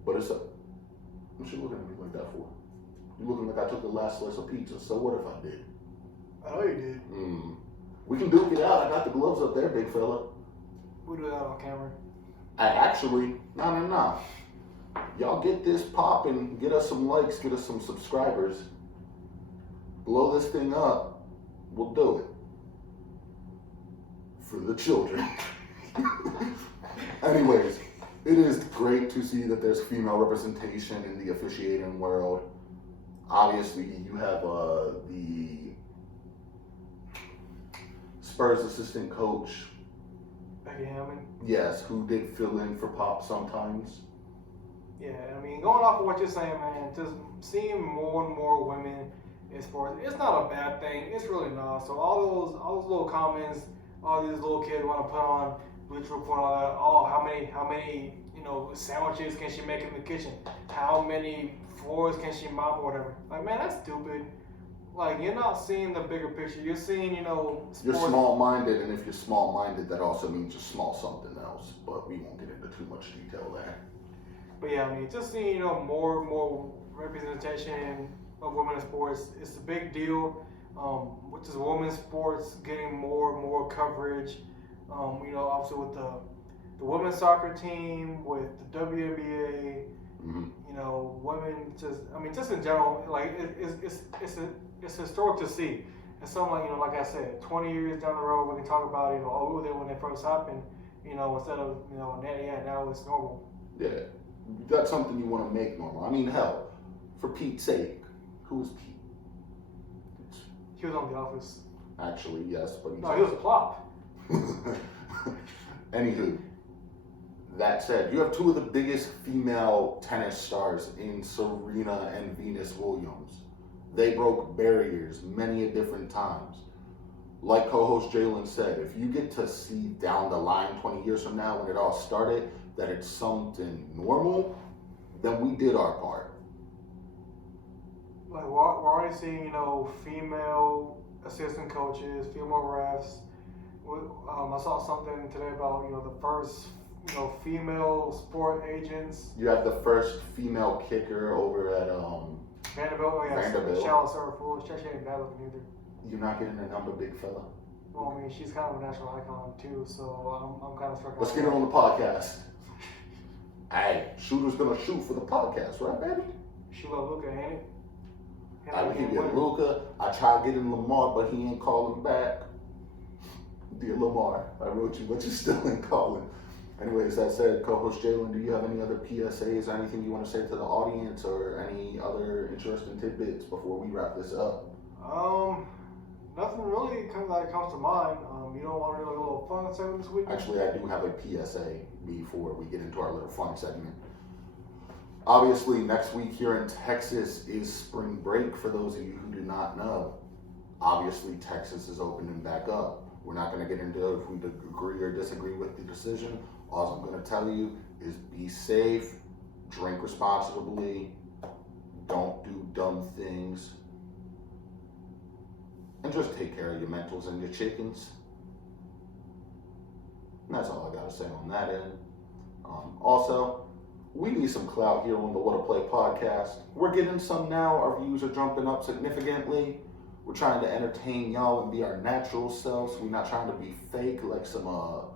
But it's a... What you looking at me like that for? You looking like I took the last slice of pizza, so what if I did? I know you did. We can duke it out. I got the gloves up there, big fella. We'll do that on camera. No. Y'all get this popping, get us some likes, get us some subscribers. Blow this thing up. We'll do it. For the children. Anyways, it is great to see that there's female representation in the officiating world. Obviously, you have the Spurs assistant coach, Becky Hammond. Yes, who did fill in for Pop sometimes. Yeah, I mean, going off of what you're saying, man, just seeing more and more women in sports, it's not a bad thing. It's really not. So all those little comments, all these little kids want to put on Bleacher Report, all that. Oh, how many sandwiches can she make in the kitchen? How many floors can she mop or whatever? Like, man, that's stupid. Like, you're not seeing the bigger picture. You're seeing, sports. You're small-minded, and if you're small-minded, that also means you're small something else. But we won't get into too much detail there. But yeah, I mean, just seeing, more and more representation of women in sports, it's a big deal. Which is women's sports getting more and more coverage. Obviously with the women's soccer team, with the WNBA, women just in general, like it's historic to see. it's something like, like I said, 20 years down the road, we can talk about, we were there when it first happened, instead of, now it's normal. Yeah, that's something you want to make normal. I mean, hell, for Pete's sake, who is Pete? He was on The Office. Actually, yes, but he was a plop. Anywho, that said, you have two of the biggest female tennis stars in Serena and Venus Williams. They broke barriers many a different times. Like co-host Jalen said, if you get to see down the line 20 years from now when it all started that it's something normal, then we did our part. Like we're already seeing, female assistant coaches, female refs. I saw something today about, the first, female sport agents. You have the first female kicker over at Vanderbilt. Oh yeah, Vanderbilt. Charlotte Sarah she ain't bad looking either. You're not getting a number, big fella. Well, I mean, she's kind of a national icon too, so I'm kind of struck. Let's get her on the podcast. Hey, shooter's gonna shoot for the podcast, right, baby? Shoot up Luka, ain't it? I would hit Luka. I tried getting Lamar, but he ain't calling back. Dear Lamar, I wrote you, but you still ain't calling. Anyways, that said, co-host Jalen, do you have any other PSAs or anything you want to say to the audience or any other interesting tidbits before we wrap this up? Nothing really that comes to mind. You don't want to do a little fun segment this week? Actually, I do have a PSA before we get into our little fun segment. Obviously, next week here in Texas is spring break for those of you who do not know. Obviously, Texas is opening back up. We're not going to get into if we agree or disagree with the decision. All I'm going to tell you is be safe, drink responsibly, don't do dumb things, and just take care of your mentals and your chickens. And that's all I got to say on that end. Also, we need some clout here on the WhattaPlay podcast. We're getting some now. Our views are jumping up significantly. We're trying to entertain y'all and be our natural selves. We're not trying to be fake like some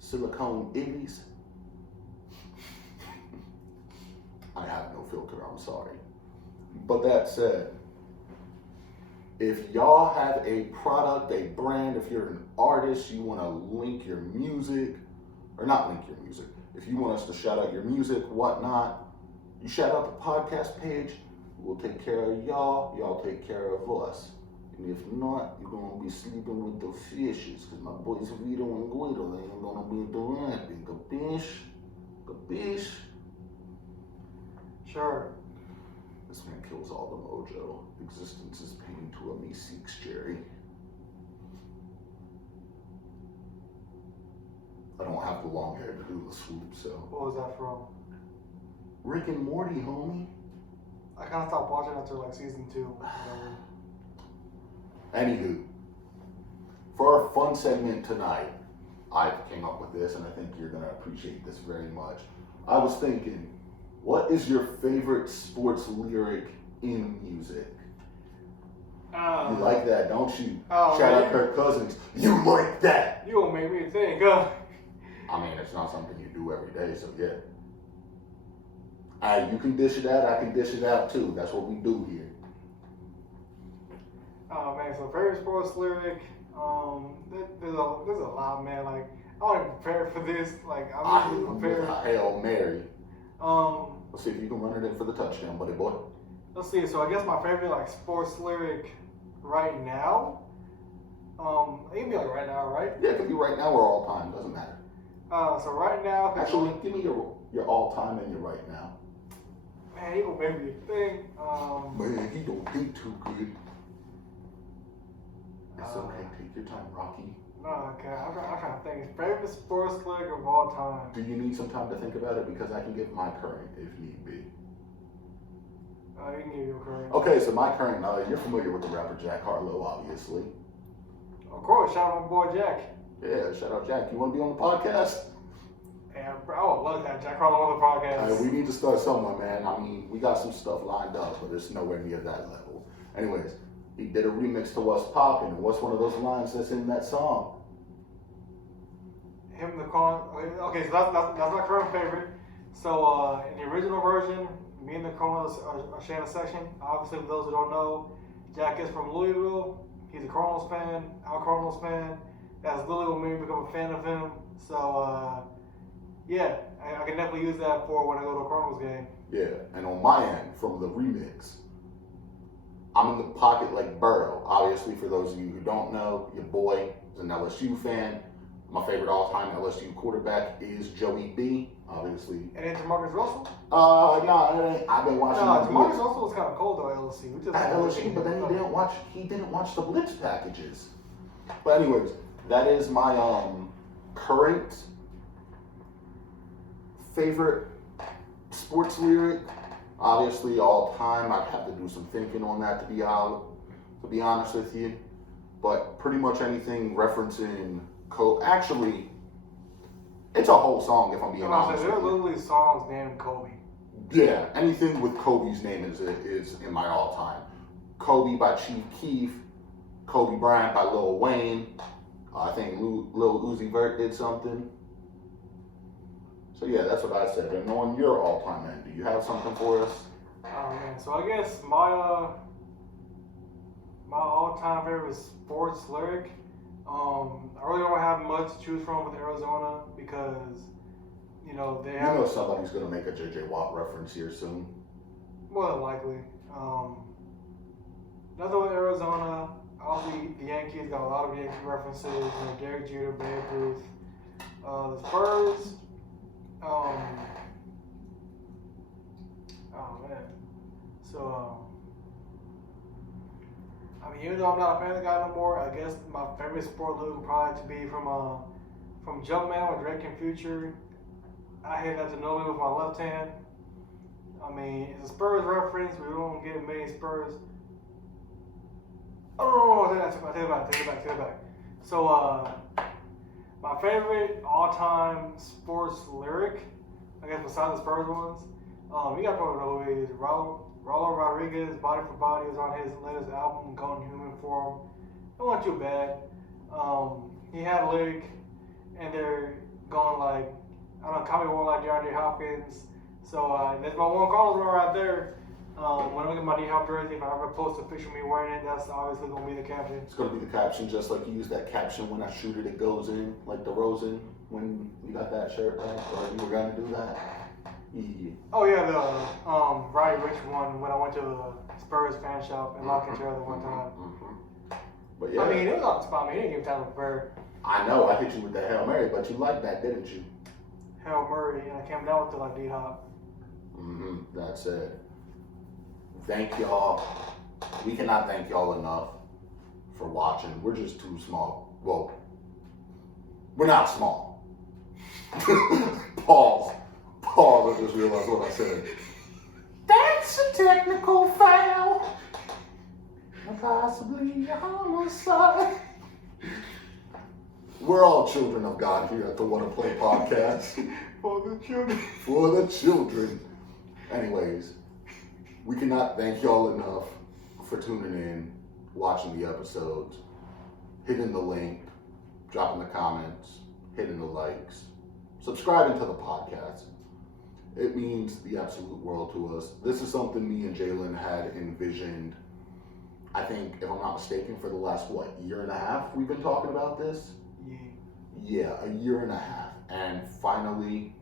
silicone iddies. I have no filter, I'm sorry. But that said, if y'all have a product, a brand, if you're an artist, you want to link your music, or not link your music, if you want us to shout out your music, whatnot, you shout out the podcast page, we'll take care of y'all, y'all take care of us. And if not, you're going to be sleeping with the fishes, because my boys Vito and Guido, they ain't going to be Durant. Capish? Capish? Sure. This man kills all the mojo. Existence is pain to a me seeks, Jerry. I don't have the long hair to do the swoop, so. What was that from? Rick and Morty, homie. I kind of stopped watching after season 2. Anywho, for our fun segment tonight, I came up with this, and I think you're going to appreciate this very much. I was thinking, what is your favorite sports lyric in music? You like that, don't you? Shout out Kirk Cousins. You like that? You gonna make me think, I mean, it's not something you do every day, so yeah. You can dish it out, I can dish it out too. That's what we do here. Oh man, so favorite sports lyric, there's a lot, man. I wasn't even prepared for this. I'm usually prepared. Hail Mary. Let's see if you can run it in for the touchdown, buddy boy. Let's see. So I guess my favorite sports lyric right now. It can be right now, right? Yeah, it can be right now or all time. Doesn't matter. So right now. Actually, give me your all time and your right now. Man, he gonna make me think. Man, he don't think too good. It's okay. Take your time, Rocky. No, okay. I'm trying to think. Favorite sports lyric of all time. Do you need some time to think about it? Because I can give my current if need be. You can give your current. Okay, so my current, you're familiar with the rapper Jack Harlow, obviously. Of course, shout out my boy Jack. Yeah, shout out Jack. You want to be on the podcast? Yeah, I would love to have Jack Harlow on the podcast. We need to start somewhere, man. I mean, we got some stuff lined up, but it's nowhere near that level. Anyways, he did a remix to What's Poppin'. What's one of those lines that's in that song? Him the call. Okay, so that's my current favorite. So in the original version, me and the Corners are sharing a section. Obviously, for those who don't know, Jack is from Louisville. He's a Cardinals fan. I'm a Cardinals fan. That's literally what made me become a fan of him. So, yeah, I can definitely use that for when I go to a Cardinals game. Yeah, and on my end, from the remix, I'm in the pocket like Burrow. Obviously, for those of you who don't know, your boy is an LSU fan. My favorite all-time LSU quarterback is Joey B. Obviously. And then Demarcus Russell? No, it ain't. I've been watching. No, Demarcus Russell was kind of cold though at LSU. At LSU, but then he didn't watch the blitz packages. But anyways, that is my current favorite sports lyric. Obviously, all time. I'd have to do some thinking on that to be honest with you. But pretty much anything referencing actually, it's a whole song if I'm being honest. There are literally songs named Kobe. Yeah, anything with Kobe's name is in my all time. Kobe by Chief Keef, Kobe Bryant by Lil Wayne. I think Lil Uzi Vert did something. So yeah, that's what I said. And on your all time end, do you have something for us? Oh man, so I guess my all time favorite sports lyric. I really don't have much to choose from with Arizona because, they have. You know somebody's going to make a J.J. Watt reference here soon. More than likely. Nothing with Arizona. Obviously, the Yankees got a lot of Yankee references. Derek Jeter, Babe Ruth. The Spurs. Oh man. So. Even though I'm not a fan of the guy no more, I guess my favorite sport lyric would probably to be from Jumpman with Drake and Future. I hit that to no with my left hand. It's a Spurs reference. We don't get many Spurs. Oh, take it back. So, my favorite all-time sports lyric, I guess besides the Spurs ones, you got to probably know who it is. Rollo Rodriguez, Body for Body, is on his latest album, Going Human Form. It wasn't too bad. He had a lyric, and they're going like, I don't know, call me more like DeAndre Hopkins. So that's my one Cardinals one right there. When I look at my D-Hop jersey, if I ever post a picture of me wearing it, that's obviously going to be the caption. It's going to be the caption, just like you use that caption when I shoot it, it goes in, like the Rosen, when you got that shirt, right? Or you were going to do that. Yeah. Oh yeah, the Roddy Ricch one when I went to the Spurs fan shop in La Cantera the one time. But yeah, it was on the spot. He didn't give time to prepare. I know, I hit you with the Hail Mary, but you liked that, didn't you? Hail Murray, and I came down with the like D-Hop. That's it. Thank y'all. We cannot thank y'all enough for watching. We're just too small. Well, we're not small. Pause. I just realized what I said. That's a technical foul. Possibly a homicide. We're all children of God here at the WhattaPlay podcast. For the children. For the children. Anyways, we cannot thank y'all enough for tuning in, watching the episodes, hitting the link, dropping the comments, hitting the likes, subscribing to the podcast. It means the absolute world to us. This is something me and Jalen had envisioned, I think, if I'm not mistaken, for the last, year and a half we've been talking about this? Yeah, a year and a half. And finally,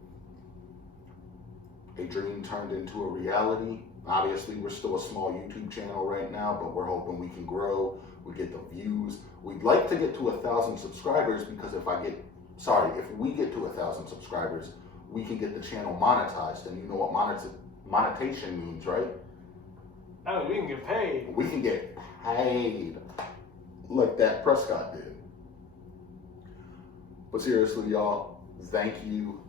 a dream turned into a reality. Obviously, we're still a small YouTube channel right now, but we're hoping we can grow. We get the views. We'd like to get to 1,000 subscribers because if we get to 1,000 subscribers, we can get the channel monetized. And you know what monetization means, right? Oh, we can get paid. We can get paid like that Prescott did. But seriously, y'all, thank you.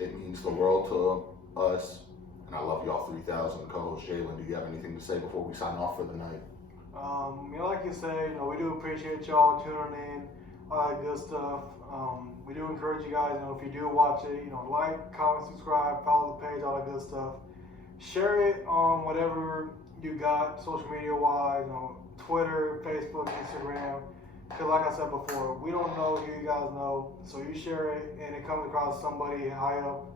It means the world to us. And I love y'all 3,000. Co-host Jalen, do you have anything to say before we sign off for the night? Like you say, we do appreciate y'all tuning in, all that good stuff. We do encourage you guys, if you do watch it, like, comment, subscribe, follow the page, all that good stuff. Share it on whatever you got, social media wise, Twitter, Facebook, Instagram. Because like I said before, we don't know who you guys know. So you share it and it comes across somebody high up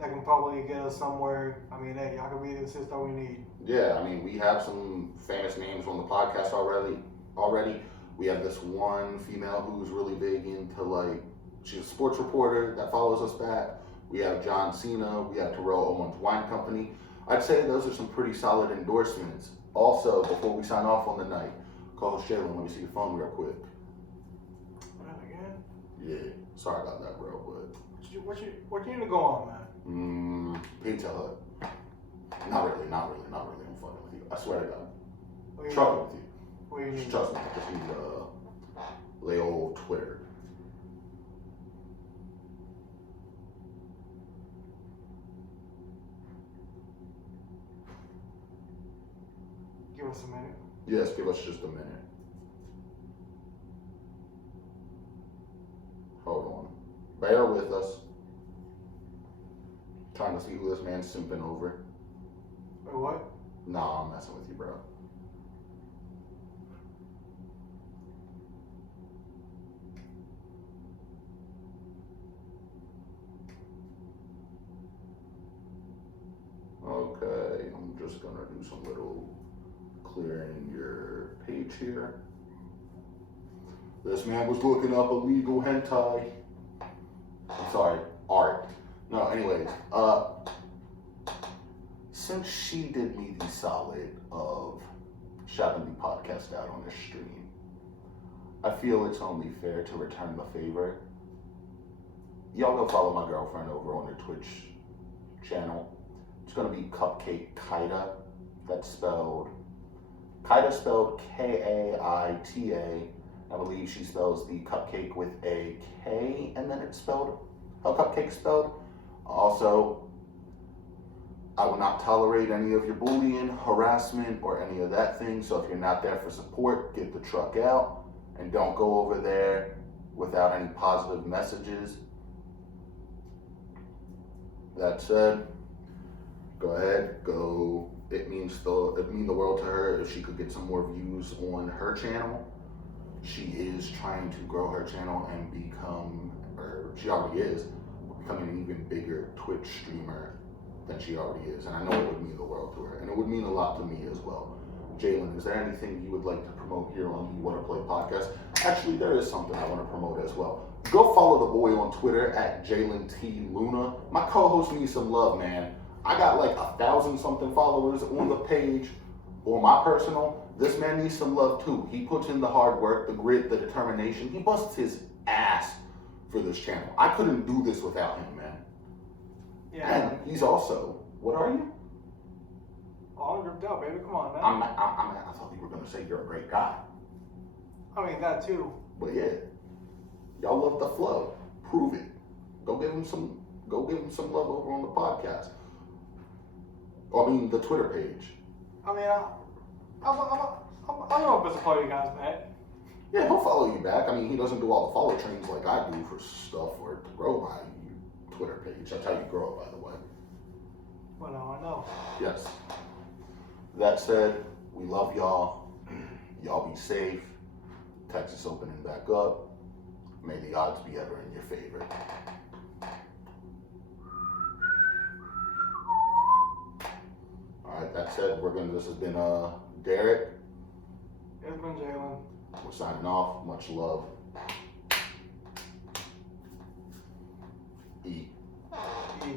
that can probably get us somewhere. Hey, y'all can be the assist that we need. Yeah, we have some famous names on the podcast already. We have this one female who's really big into like, she's a sports reporter that follows us back. We have John Cena. We have Terrell Owens Wine Company. I'd say those are some pretty solid endorsements. Also, before we sign off on the night, Cohost Jalen, let me see your phone real quick. Again? Yeah, sorry about that, bro, but... What you need to go on, man? Pizza Hut. Not really, I'm fucking with you. I swear to God. What Trucking with you. What do you Just need? trust me, I just need to lay old Twitter. Give us a minute. Yes, give us just a minute. Hold on. Bear with us. Trying to see who this man's simping over. Wait, what? Nah, I'm messing with you, bro. Okay, I'm just gonna do some little clearing your page here. This man was looking up illegal hentai. I'm sorry, art. No, anyways, since she did me the solid of shouting the podcast out on this stream, I feel it's only fair to return the favor. Y'all go follow my girlfriend over on her Twitch channel. It's gonna be Cupcake Kaita. That's spelled Kaita spelled Kaita. I believe she spells the cupcake with a K, and then it's spelled how cupcake spelled. Also, I will not tolerate any of your bullying, harassment, or any of that thing. So if you're not there for support, get the truck out and don't go over there without any positive messages. That said, go ahead, go. It mean the world to her if she could get some more views on her channel. She is trying to grow her channel and become, or she already is, becoming an even bigger Twitch streamer than she already is. And I know it would mean the world to her. And it would mean a lot to me as well. Jalen, is there anything you would like to promote here on the WhattaPlay podcast? Actually, there is something I want to promote as well. Go follow the boy on Twitter at Jalen T. Luna. My co-host needs some love, man. I got like 1,000-something followers on the page, on my personal. This man needs some love too. He puts in the hard work, the grit, the determination. He busts his ass for this channel. I couldn't do this without him, man. Yeah. And he's also, what are you? All gripped out, baby. Come on, man. I thought you were gonna say you're a great guy. I mean, that too. But yeah, y'all love the flow. Prove it. Go give him some love over on the podcast. I mean, the Twitter page. I mean, I'm gonna support you guys, man. Yeah, he'll follow you back. I mean, he doesn't do all the follow trains like I do for stuff or to grow my Twitter page. That's how you grow it, by the way. Well, now I know. Yes. That said, we love y'all. Y'all be safe. Texas opening back up. May the odds be ever in your favor. All right, that said, this has been Dereck. It's been Jalen. We're signing off. Much love. E. E.